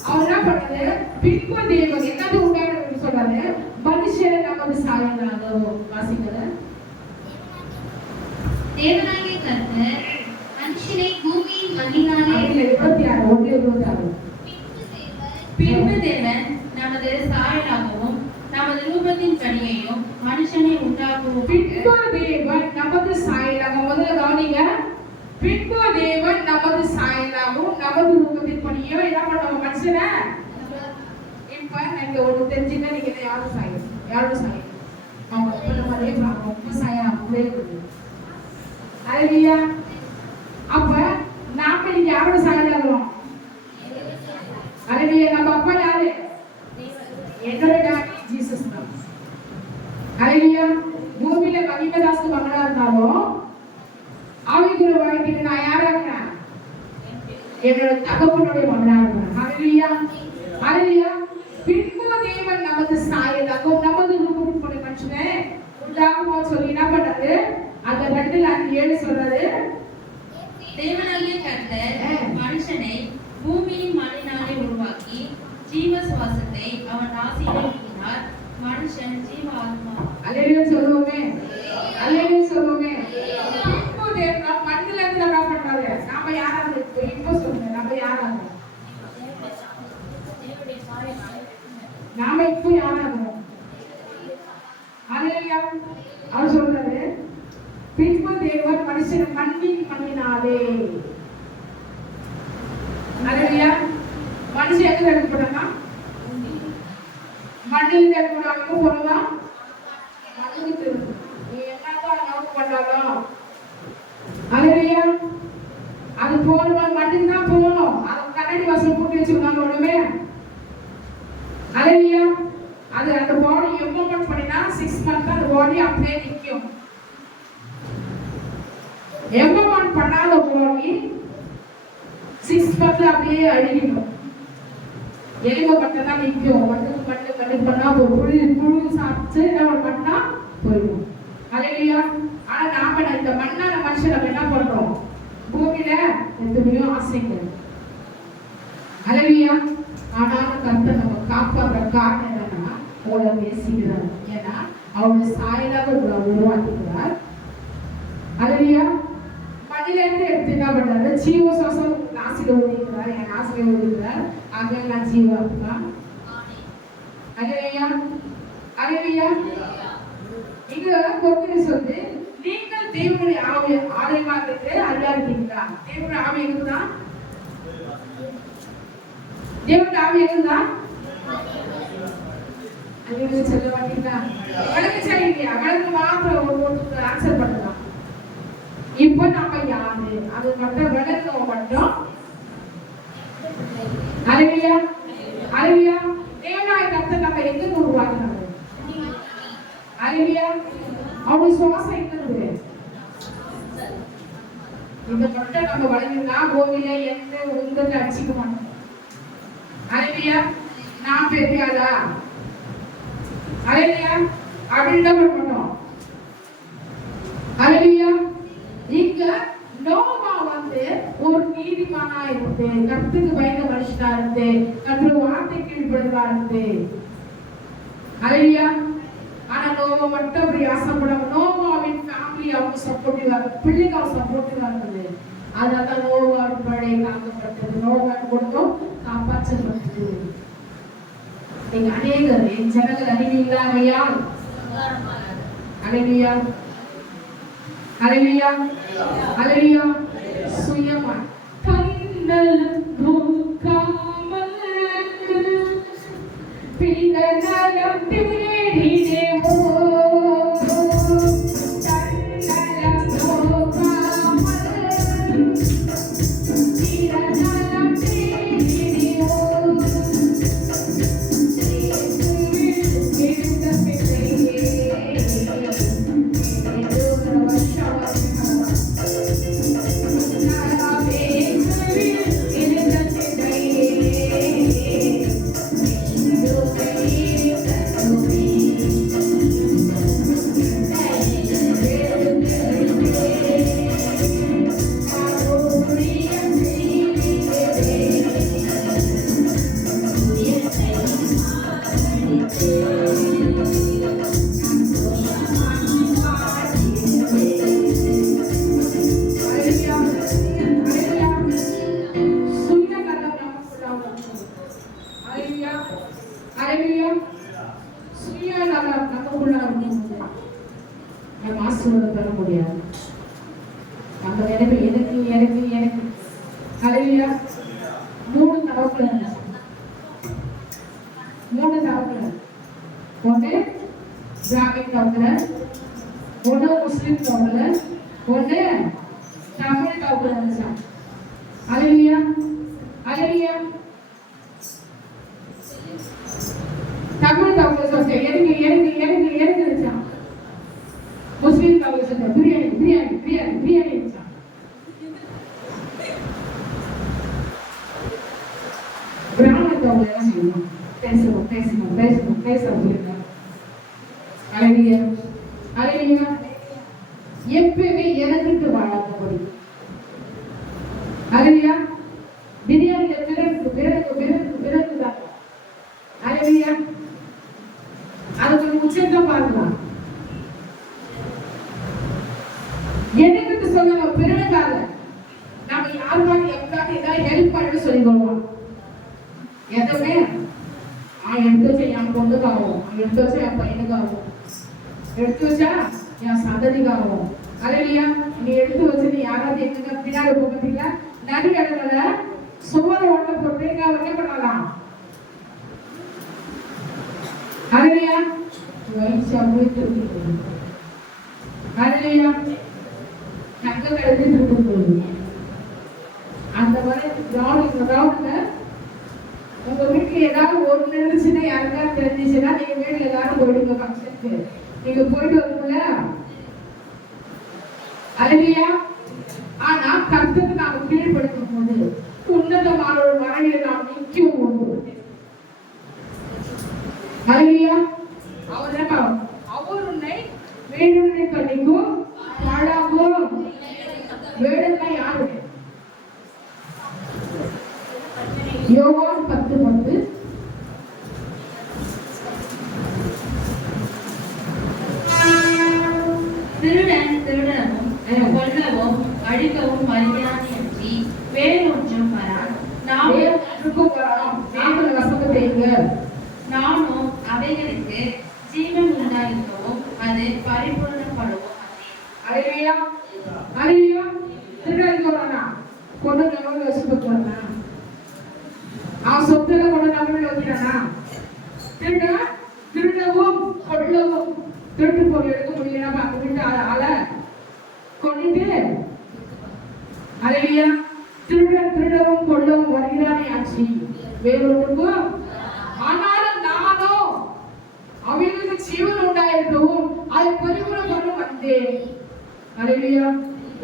அவர் என்ன பண்றாரு? பின்பு தேவன் என்னது உண்டாக்குறாரு சொல்றாரு? மனுஷனை நமது சாயலாக வாசிக்கிறார். தேவனாகிய கர்த்தர் மனுஷனை பூமியின் மண்ணினாலே 26 பின்பு தேவன் நமது சாயலாகவும் நமது ரூபத்தின் படியையும் மனுஷனை உண்டாக்குவோம். பின்பு தேவன் நமது சாயலாக, முதல்ல கவனிங்க. பின்பு தேவன் நமது சாயலாகவும் நமது ரூபத்தின் படியோ என்ன பண்ணுவோம்? மனுஷனை இப்ப நீங்க ஒண்ணு தெரிஞ்சுக்க, நீங்க யாரும் சாயம் யாரும் சாயம் அவங்க நம்மளே ரொம்ப சாயம் அப்படியே இருக்கு. அல்லேலூயா. அப்ப நாம இன்னைக்கு யாரோட சாயலாகிறோம்? அல்லேலூயா. நம்ம அப்பா யாரு? என்னோட டாடி ஜீசஸ் தான். அல்லேலூயா. பூமியில மகிமதாசு மகனா இருந்தாலும் ஆவிக்குரிய வாழ்க்கையில நான் யாரா இருக்கிறேன்? என்னோட தகப்பனுடைய மகனா இருக்கிறேன். அல்லேலூயா. அல்லேலூயா. பின்பு தேவன் நமது சாயலாகவும் நமது ரூபத்தின்படி மனுஷனை உண்டாக்குவோம் சொல்லி என்ன பண்றாரு? அந்த 2:7 சொல்றாரு. தேவனாகிய கர்த்தர் மனுஷனை பூமியின் மண்ணினாலே உருவாக்கி ஜீவ சுவாசத்தை அவன் நாசியிலே ஊதினார். மனுஷன் ஜீவ ஆத்மா. அல்லேலூயா சொல்லுவோமே. அல்லேலூயா சொல்லுவோமே. பின்பு தேவன் மண்ணில இருந்து என்ன பண்றாரு? நாம யாராவது இப்போ சொல்லுங்க. நாம யாராவது நாம இப்போ யாராகிறோம்? அல்லேலூயா. அவர் சொல்றாரு பின்பு தேவன் மனுஷன் மண்ணினாலே. அல்லேலூயா. மனுஷன் எங்க எடுக்கப்படுறா? மண்ணில் எடுக்கப்படுவாங்க போறதா? மண்ணுக்கு தெரியும். நீ என்னதான் நோக்கு பண்ணாலும் அல்லேலூயா. அது போகணும், மண்ணுக்கு தான் போகணும். அது கண்ணாடி வாசல் போட்டு வச்சுருந்தாங்க ஒண்ணுமே. அல்லேலூயா. அது அந்த பாடி எம்ப்ளாய்மெண்ட் பண்ணினா 6 மந்த் அந்த பாடி அப்படியே நிற்கும். எம்ப்ளாய்மெண்ட் பண்ணாத பாடி 6 மந்த் அப்படியே அழுகிடும். எலும்பு மட்டும் தான் நிற்கும். மண்ணு பண்ணா புழு சாப்பிட்டு என்ன பண்ணா போயிடும். அல்லேலூயா. ஆனா நாம இந்த மண்ணான மனுஷன் நம்ம என்ன பண்றோம்? பூமியில எத்தனையோ ஆசைகள். அல்லேலூயா. ஆனாலும் கர்த்தர் நம்ம காப்பாற்ற காரணம் என்னன்னா உங்களை நேசிக்கிறார். ஏன்னா அவருடைய சாயலாக உங்களை உருவாக்குகிறார். அல்லேலூயா. மண்ணில இருந்து எடுத்து என்ன பண்றாரு? ஜீவ சுவாசம் நாசில ஊதிக்கிறார். என் நாசில ஊதிக்கிறார். ஆக நான் ஜீவாத்மா. அல்லேலூயா. அல்லேலூயா. இங்க பொறுத்து சொல்லு, நீங்கள் தேவனுடைய ஆலயமாக இருக்கு அறியாதீங்களா? தேவனுடைய ஆவி இருக்குதா? தேவனுடைய ஆவி இருக்குதா? அல்லேலூயா சொல்ல மாட்டீங்களா? வழக்கு சரியில்லையா? வழக்கு மாத்திரம் ஒரு ஆன்சர் பண்ணலாம். இப்போ நம்ம யாரு? அது மட்டும் விளக்க மட்டும். அல்லேலூயா. அல்லேலூயா. தேவனாகிய கர்த்தர் நம்ம எங்க உருவாக்குறாரு? அல்லேலூயா. அவருடைய சுவாசம் இருக்குது. இந்த மட்டும் நம்ம வழங்கினா கோவில எந்த உங்களை அடிச்சுக்க மாட்டோம். அல்லேலூயா. நான் பெரியாளா? அல்லேலூயா. அப்படின்னு பண்ண மாட்டோம். அல்லேலூயா. இங்க நோவா ஒரு நீதிமானா இருந்து கர்த்தருக்கு பயந்த மனுஷனா இருந்து கர்த்தர் வார்த்தை கீழ்ப்படுறதா இருந்து. அல்லேலூயா. ஆனா நோவா மட்டும் அப்படி ஆசைப்படாம நோவாவின் ஃபேமிலி ஃபேமிலி அவங்க சப்போர்ட்டிவா, பிள்ளைங்க அவங்க சப்போர்ட்டிவா இருந்தது. அதனால நோவான் படை காக்கப்பட்டது, நோவான் குடும்பம் காப்பாற்றப்பட்டது. நீங்க அநேகர் என் ஜனங்கள் அறிவில்லாமையால் அல்லேலூயா அல்லேலூயா அல்லேலூயா சுயமா கண்ணல் நோக்காமல் பின்னலம் தேடினேவோ கண்ணலம் நோக்காமல் பின்னலம் தேடினேவோ பெற முடியாது. நம்ம எனக்கு எனக்கு எனக்கு எனக்கு அல்லேலூயா. மூணு தவக்கள், ஒன்று பிராமின் தவக்கள், ஒன்று முஸ்லிம் தவக்கள், ஒன்று தமிழ் தவக்கள் இருந்துச்சா. அல்லேலூயா அல்லேலூயா. தமிழ் தவக்கள் சொல்றேன் எனக்கு எனக்கு எனக்கு எனக்கு இருந்துச்சா. முஸ்லிம் தவக்கள் சொல்றேன் பிரியாணி பிரியாணி பிரியாணி பிரியாணி இருந்துச்சா. பிராமண தவக்கள் என்ன செய்யணும்? பேசணும் பேசணும் பேசணும் பேசணும். அல்லேலூயா அல்லேலூயா. எப்பவுமே எனக்கு வாழாதபடி. அல்லேலூயா. பிரியாணி பிறகு பிறகு பிறகு பிறகுதான். அல்லேலூயா. அது கொஞ்சம் உச்சத்தை பார்க்கலாம். எனக்கு சொல்லணும் பிறகுக்காக நம்ம யாருக்காக எவ்வளவு ஏதாவது ஹெல்ப் பண்ணு சொல்லிக்கொள்வோம். எதுவுமே எடுத்து வச்சா என் பொண்ணுக்காகும், எடுத்து வச்சா என் பையனுக்காகும், எடுத்து வச்சா என் சந்ததிக்காகும். அல்லேலூயா. நீ எடுத்து வச்சு யாராவது எங்க பின்னாடி போகிறீங்களா நடு இடத்துல சுவர் ஓட்ட போட்டு என்ன பண்ணலாம். அல்லேலூயா. அல்லேலூயா. தங்க கழுத்து போகுது அந்த மாதிரி கிரவுண்ட்ல உங்க வீட்டுல ஏதாவது ஒரு நினைச்சுன்னா யாருக்காவது தெரிஞ்சிச்சுன்னா நீங்க வீட்டுல எல்லாரும் போயிடுங்க ஃபங்க்ஷனுக்கு. நீங்க போயிட்டு வரும்ல. அல்லேலூயா. ஆனா கர்த்தருக்கு நாம கீழ்ப்படுத்தும் போது உன்னதமான ஒரு மறையில நாம் நிற்கும் போது அல்லேலூயா. அவர் உன்னை வேணும்னு கண்டிக்கும் பாழாகும். வேணும்னா யாரு? யோவான் 10:10. திருடன் திருடவும் கொல்லவும் அழிக்கவும் வருகிறான் என்று வேறொன்றும் வரான். நானும் அவைகளுக்கு ஜீவன் உண்டாயிருக்கவும் அது பரிபூர்ணப்படவும். அல்லேலூயா அல்லேலூயா. திருடனுக்கு வரானா கொண்டு நம்ம வசுக்கு வரானா அவன் சொத்துல கொண்டு நம்ம வைக்கிறானா. திருடவும் கொல்லவும் திருட்டு பொருள் எடுக்க முடியல அந்த வீட்டு ஆளை கொண்டுட்டு. அல்லேலூயா. திருடவும் கொல்லவும் வருகிறானே ஆச்சு வேறொன்றுக்கும். ஆனாலும் நானும் அவர்களுக்கு ஜீவன் உண்டாயிருக்கவும் அதை பரிபூரணப்பட வந்தேன். அல்லேலூயா.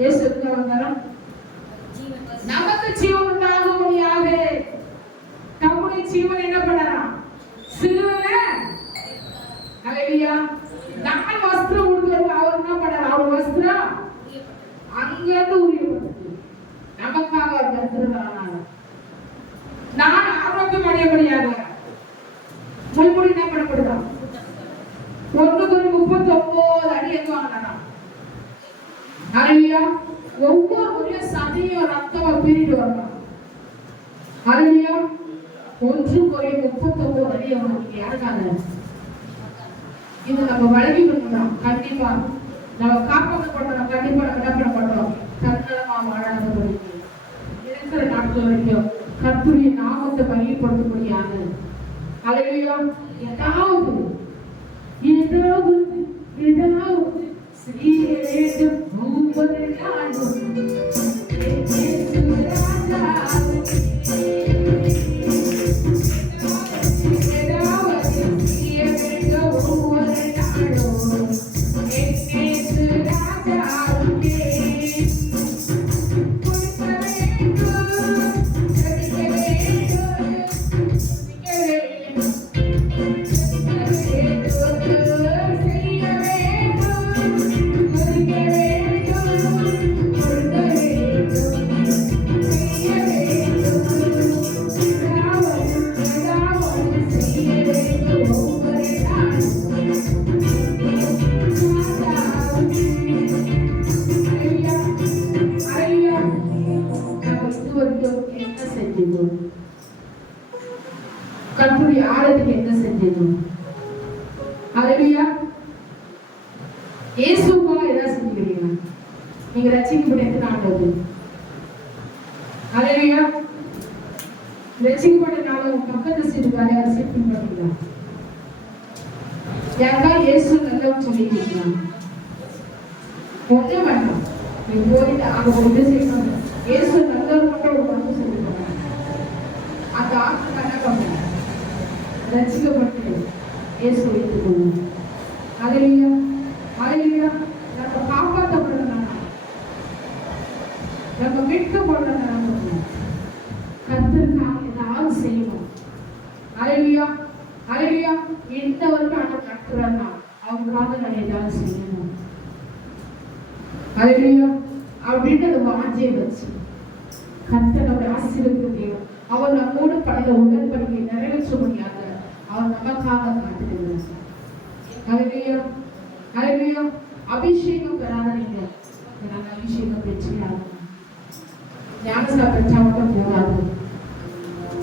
இயேசு வந்தாராம் நமக்கு ஜீவன் உண்டாகும்படியாக தம்முடைய ஜீவன் என்ன பண்ணறான் சிலுவையில. அல்லேலூயா. நான் வஸ்திரம் உடுத்துவது அவர் என்ன பண்ணார்? அவர் வஸ்திரம் அங்கிருந்து உரியப்பட்டது நமக்காக தருகிறார். நான் ஆரோக்கியம் அடையபடியாக முள்முடி என்ன பண்ணப்படுதான் 1 39 அடி எங்க வாங்கினாராம். ஹalleluya. ஒவ்வொரு முறையும் சதையும் ரத்தம் பிரிந்து வரணும். ஹalleluya. 1 அடி அவங்களுக்கு யாருக்காக இது நம்ம வழங்கி கொடுக்கணும். கண்டிப்பா நம்ம காப்பாற்றப்படணும். கண்டிப்பா நம்ம என்ன பண்ண மாட்டோம், தன்னலமா வாழாதவர்களுக்கு இருக்கிற நாட்கள் வரைக்கும் கர்த்தருடைய நாமத்தை மையப்படுத்தக்கூடியது. ஹalleluya. ஏதாவது செய்ய வேண்டும் ஒவ்வொரு நாளும் கர்த்தருடைய ஆலயத்துக்கு என்ன செஞ்சோம்? ஹalleluya. இயேசுவுக்காக என்ன செஞ்சீங்க? நீங்க ரட்சிக்கப்பட்ட எத்தனை ஆண்டு? ஹalleluya. ரட்சிக்கப்பட்ட நாளும் பக்கத்து சீட்டுக்கார யாரும் சீட் பண்ணீங்களா? யாரா இயேசு நல்லவன்னு சொல்லிட்டீங்களா? ஒண்ணு வேண்டாம். நீ போயிட்டு அங்க போயிட்டு செய்யணும். இயேசு நல்லவர் மட்டும் ஒரு பங்கு சொல்லிருக்காங்க. அந்த ஆத்மா என்ன பண்ணுங்க? ரட்சிக்கப்பட்டு இயேசு வைத்துக்கொள்ளும். ஹalleluya. ஹalleluya. நம்ம காப்பாற்றப்படணும். நம்ம மீட்கப்படணும். கர்த்தருக்காக ஏதாவது செய்யணும். ஹalleluya. ஹalleluya. எந்த வரைக்கும் ஆண்டவர் நடத்துறாருன்னா அவங்களுக்காக நான் ஏதாவது செய்யணும். ஹalleluya. அப்படின்னு அந்த வாஞ்சையை வச்சு கர்த்தர் நம்மை ஆசீர்வதிக்க தேவன். அவர் நம்மோடு பழைய உடன்படிக்கையை நிறைவேற்ற முடியாத அவர் நமக்காக காத்துக்கிறார். ஹalleluya. ஹalleluya. அபிஷேகம் பெறாத நீங்க அபிஷேகம் பெற்றாங்க. ஞானஸ்நானம் பெற்றா மட்டும் போகாது,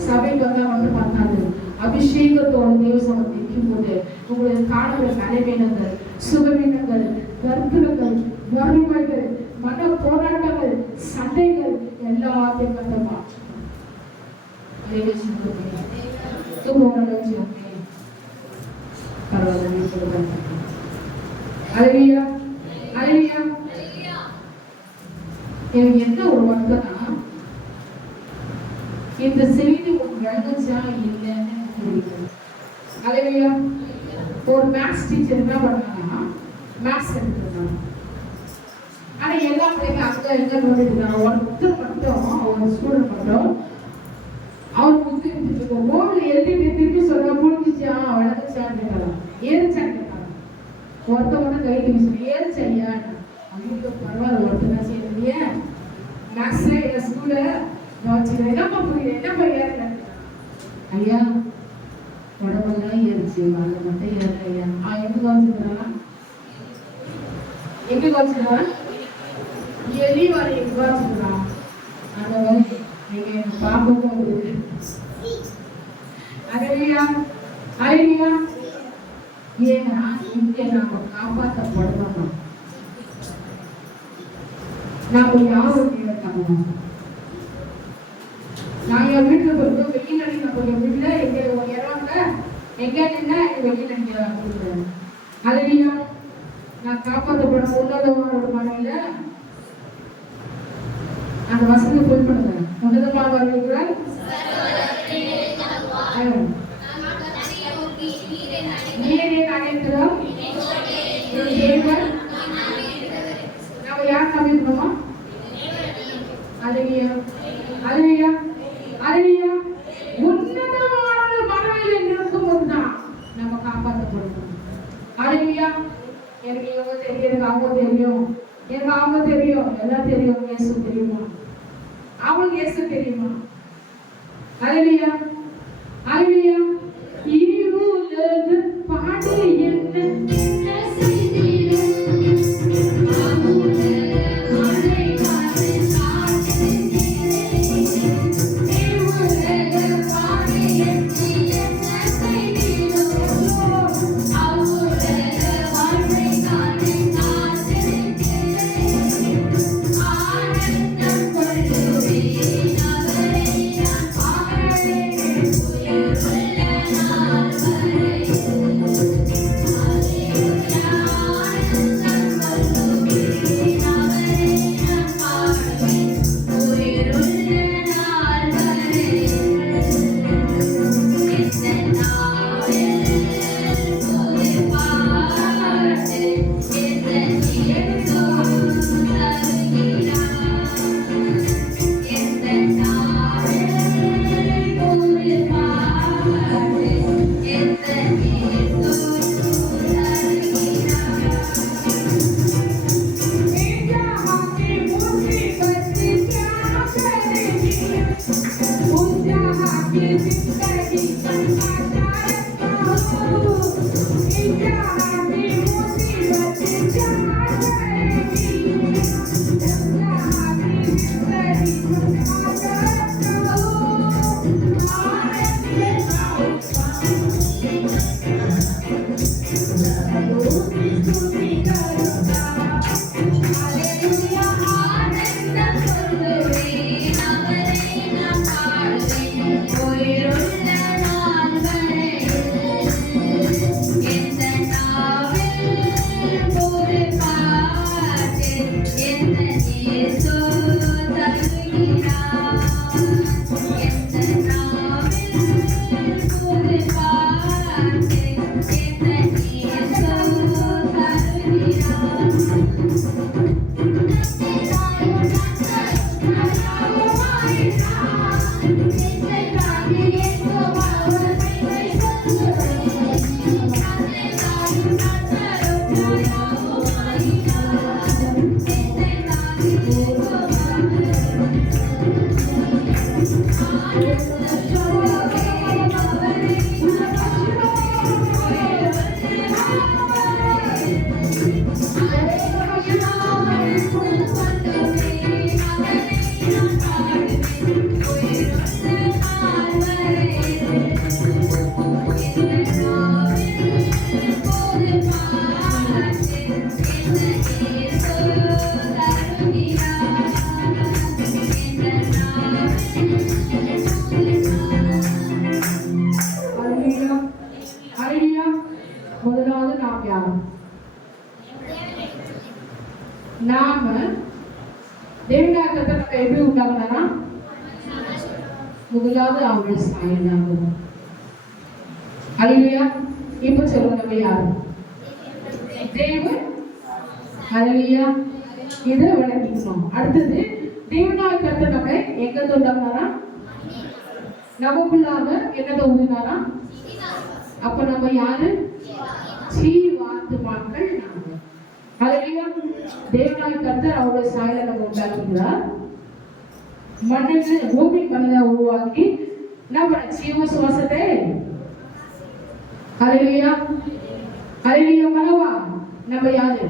சபைக்கு வந்தா மட்டும் பார்த்தாது. அபிஷேகத்தோட தேவசமம் நிற்கும் போது உங்களுக்கு காணுகிற நடைவேனங்கள், சுகவீனங்கள், கர்ப்பங்கள், வறுமைகள், மன போராட்டங்கள், சண்டைகள் எல்லாத்தையும் கத்த மாற்றும். எனக்கு என்ன ஒரு வருத்தம்னா இந்த செய்தி உங்களுக்கு விளங்குச்சா இல்லைன்னு புரியுது. ஹalleluya. ஒரு மேத்ஸ் டீச்சர் என்ன பண்ணாங்கன்னா மேத்ஸ் எடுத்துருந்தாங்க. ஆனா எல்லா பிள்ளைங்க அங்க எங்க நோண்டிருக்காங்க. ஒருத்தர் மட்டும் ஒரு ஸ்டூடெண்ட் மட்டும் அவர் புத்தி போர்டுல எழுதி திருப்பி சொல்ல புரிஞ்சிச்சா விளங்குச்சான்னு கேட்கலாம், ஏறிச்சான்னு கேட்கலாம். ஒருத்தர் மட்டும் கை தூக்கி சொல்லி ஏறிச்சா ஐயா அவங்களுக்கு பரவாயில்ல ஒருத்தர் செய்யறீங்க மேத்ஸ்ல எங்க ஸ்கூல்ல என்னப்பா புரியல என்னப்பா ஏறல ஐயா உடம்பெல்லாம் ஏறிச்சு வாங்க மட்டும் ஏறல ஐயா. எங்க கவனிச்சுக்கிறான் எங்க கவனிச்சுக்கிறான் எலி வரை எங்க கவனிச்சுக்கிறான். அந்த வரை நீங்க எங்க பாப்போம் இருக்கு. ஹalleluya. ஹalleluya. ஏன்னா இங்கே நாம காப்பாற்றப்படணும். நாம யாரும் கேட்காம நான் என் வீட்டுல போயிட்டு வெயில் அடிக்க போய் என் வீட்டுல எங்க இறவாங்க எங்க நின்னா வெயில் அடிக்க. ஹalleluya. நான் காப்பாற்றப்பட உன்னதமான மனையில அந்த வசனத்தை போய் பண்ணுங்க. உன்னதமாக வருகிறார் நீரே அனைத்தும் நம்ம யார் நம்பிக்கணுமா? ஹalleluya. ஹalleluya. ஹalleluya. உன்னதமான மனையில இருக்கும்போதுதான் நம்ம காப்பாற்றப்படணும். ஹalleluya. எனக்கு இவங்க தெரியும், எனக்கு அவங்க தெரியும், எனக்கு அவங்க தெரியும், எல்லாம் தெரியும். இயேசு தெரியுமா? அவங்களுக்கு இயேசு தெரியுமா? ஹalleluya. ஹalleluya. இருளது பாடு என்ன செய்திடும் சொல்லுவேன் அவரை நான் பாடுவேன் உயிருள்ள நாள் வரையில் எந்த நாவில் போது பாட்டு எந்த இயேசு தருகிறார் எந்த நாவில் போது பாட்டு எந்த இயேசு அல்லேலூயா அல்லேலூயா. முதலாவது நாம் யார்? நாம தேவனாக கர்த்தர் எப்படி உண்டாக்குனாரா? முதலாவது அவருடைய சாயலாக. அல்லேலூயா. இப்ப சொல்லுங்க நம்ம யார்? தேவன். அல்லேலூயா. இதை விளக்கிக்கணும். அடுத்தது தேவனாக கர்த்தர் நம்ம எங்க உண்டாக்குனாரா? நமக்குள்ளாக என்னதை ஊதினாரா? அப்ப நம்ம யாரு? ஜீவாத்மாக்கள் நாம. அல்லேலூயா. தேவனாய் கர்த்தர் அவருடைய சாயலை நம்ம உண்டாக்குகிறார். மண்ணில் பூமி மனிதனை உருவாக்கி நம்ம ஜீவ சுவாசத்தை அல்லேலூயா அல்லேலூயா மனவா நம்ம யாரு?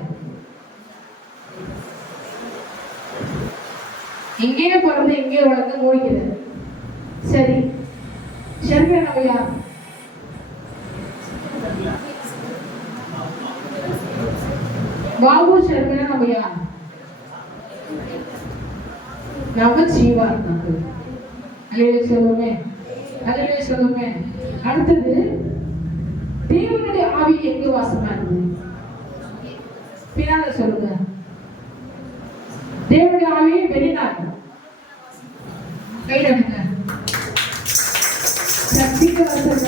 இங்கேயே பிறந்து இங்கே வளர்ந்து மூழ்கிறது. சரி, ஷர்மியா நம்ம யார்? பாபு ஷர்மியா நம்ம யார்? நம்ம ஜீவாத்மாக்கள். அல்லேலூயா சொல்லுமே, அல்லேலூயா சொல்லுமே. அடுத்தது தேவனுடைய ஆவி எங்க வாசமா இருக்குது? பின்னால சொல்லுங்க. தேவனுடைய ஆவி வெளிநாடு கையிடுங்க. சக்திக்கு வசல்ல.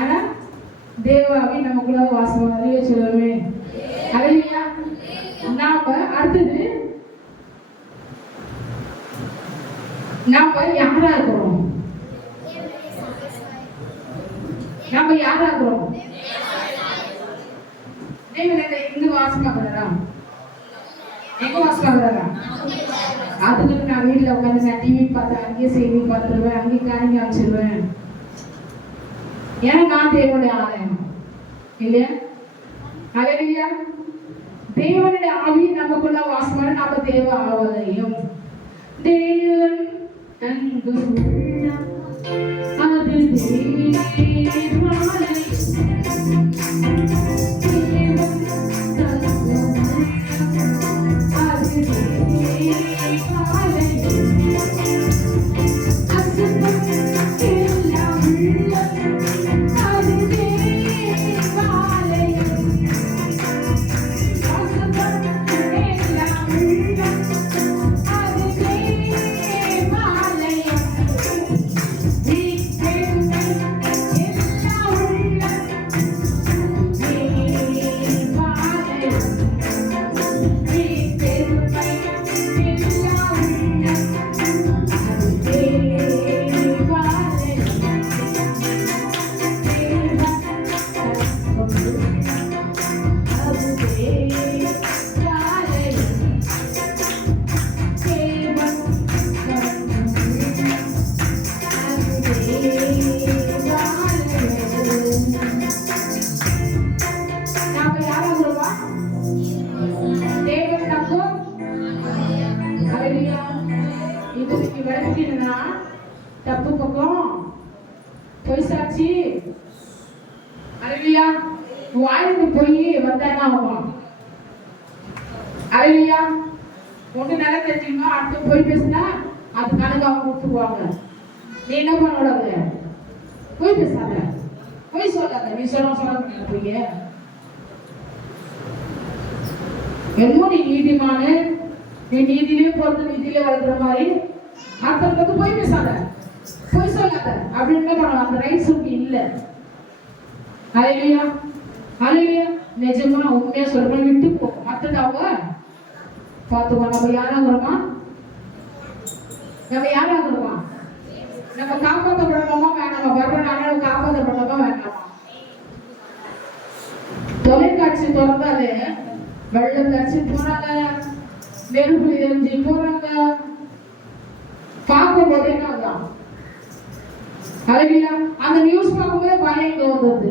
ஆனா தேவாவி நமக்குள்ள வாசம். அல்லேலூயா சொல்லுமே. அல்லேலூயா. நாம அடுத்தது நாம யாரா இருக்கிறோம்? நாம யாரா இருக்கிறோம்? தேவன் இங்க வாசமாக்குறாரா? எங்க வாசமாக்குறாரா? அதுக்கு நான் வீட்டுல உட்காந்து நான் டிவி பார்த்தேன், அங்கேயே செய்தி பார்த்துருவேன், அங்கேயே காணிங்க அமைச்சிருவேன். ஏன்னா நான் தேவனுடைய ஆலயம் இல்லையா? அல்லேலூயா. தேவனுடைய ஆவி நமக்குள்ள வாசமான நாம தேவ ஆலயம். தேவன் தங்கு அது தேவாலயம். தப்பு பக்கம் பொய் சாட்சி அல்லேலூயா வாயிலிருந்து போய் வந்தானா ஆகும் அல்லேலூயா ஒண்ணு நல்லா தெரிஞ்சுக்கணும், அடுத்து போய் பேசினா அது கணக்கு அவங்க கொடுத்துருவாங்க. நீ என்ன பண்ணக்கூடாது, போய் பேசாத, போய் சொல்லாத. நீ சொல்ல போய் என்னமோ நீ நீதிமான, நீ நீதியிலே பொறுத்து நீதியிலே வளர்க்குற மாதிரி அடுத்தவங்களுக்கு போய் பேசாத, போய் சொல்லாத அப்படின்னு என்ன பண்ணுவாங்க. அந்த ரைட்ஸ் உங்களுக்கு இல்லை. அலையிலையா அலையிலையா நிஜமா உண்மையா சொல்றோம், விட்டு போ. மற்றது அவங்க பார்த்துக்கோ. நம்ம யாராகிறோமா, நம்ம யாராகிறோமா, நம்ம காப்பாற்றப்படணுமா வேணாமா, வர்ற நாளால காப்பாற்றப்படணுமா வேண்டாமா. தொலைக்காட்சி திறந்தாலே வெள்ளம் கட்சி போறாங்க, நெருப்பு எரிஞ்சு போறாங்க, பார்க்கும் போது என்ன ஆகுதான் அழகியா அந்த நியூஸ் பார்க்கும்போது பயம் இங்க வந்தது.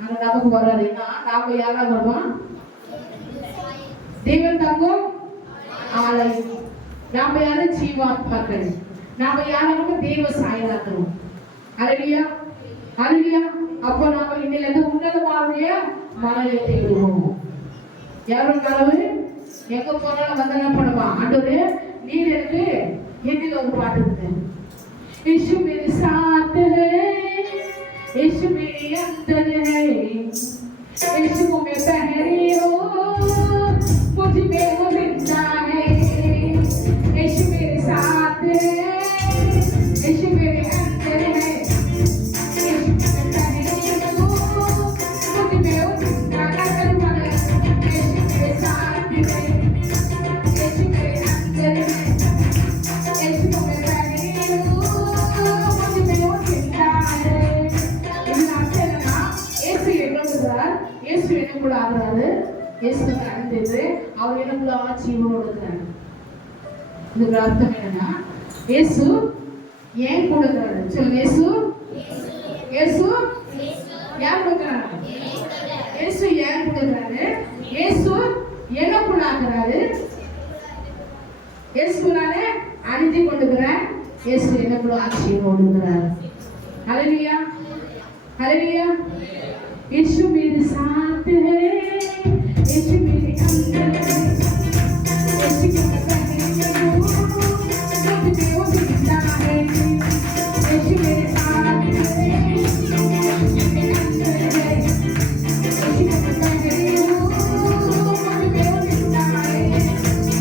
ஆனா நமக்கு வராது. ஏன்னா நாம யாரா வருவோம், தேவன் தங்கும் ஆலயம். நாம யாரு ஜீவாத்மாக்கள், நாம யாரும் தேவ சாயலாக்கிறோம். அழகியா அழகியா அப்போ நாம இன்னில இருந்து உன்னதமாவுடைய மனநிலை விடுவோம். யாரும் கனவு எங்க போனாலும் வந்து என்ன பண்ணுவா, ஆண்டவரே நீர் எனக்கு ஹிந்தில ஒரு பாட்டு இருக்கு. यीशु मेरे साथ है, यीशु मेरे अंदर है, यीशु को मैं पहरी हूँ, मुझ में वो जिंदा है। यीशु मेरे साथ है, यीशु मेरे अंदर है, यीशु को मैं पहरी हूँ, मुझ में वो जिंदा है। यीशु मेरे साथ है, यीशु मेरे अंदर है, यीशु को मैं ஆகிறாரு. இயேசுக்கு அடைந்தது அவர் எனக்குள்ள ஜீவன் கொடுக்கிறாரு. இதுக்கு அர்த்தம் என்னன்னா, இயேசு ஏன் கொடுக்கிறாரு சொல்லுங்க. இயேசு இயேசு யார் கொடுக்கிறாரு, இயேசு ஏன் கொடுக்கிறாரு, இயேசு எனக்குள்ள ஆகிறாரு, இயேசுனாலே அணிஞ்சு கொண்டுக்கிறார், இயேசு எனக்குள்ள ஜீவன் கொடுக்கிறார். ஹல்லேலூயா ஹல்லேலூயா. यीशु मेरे साथ है, यीशु मेरे अंदर है, यीशु को मैं पहरी हूँ, मुझ में वो जिंदा है। यीशु मेरे साथ है, यीशु मेरे अंदर है, यीशु को मैं पहरी हूँ, मुझ में वो जिंदा है।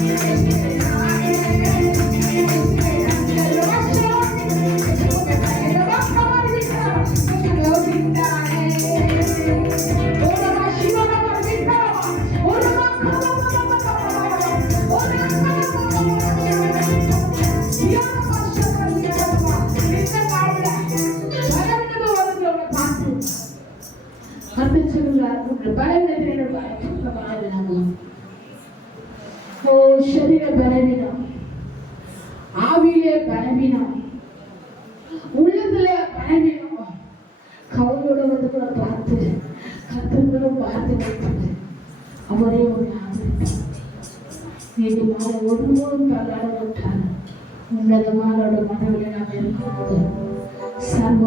यीशु मेरे साथ है, यीशु मेरे अंदर है, यीशु को मैं पहरी हूँ, मुझ में वो जिंदा है। शरीर बलवीனம், ஆவியிலே பலவீனம், உள்ளத்துல பலவீனம். கவலையோட வந்து கூட பார்த்து கத்தோட பார்த்து வைப்பது அவரே ஒரு ஆதரிப்பார். நீதிமான ஒருவரும் தள்ளாட விட்டார். உன்னதமான மனதில் நாம் இருக்கும்போது சர்வ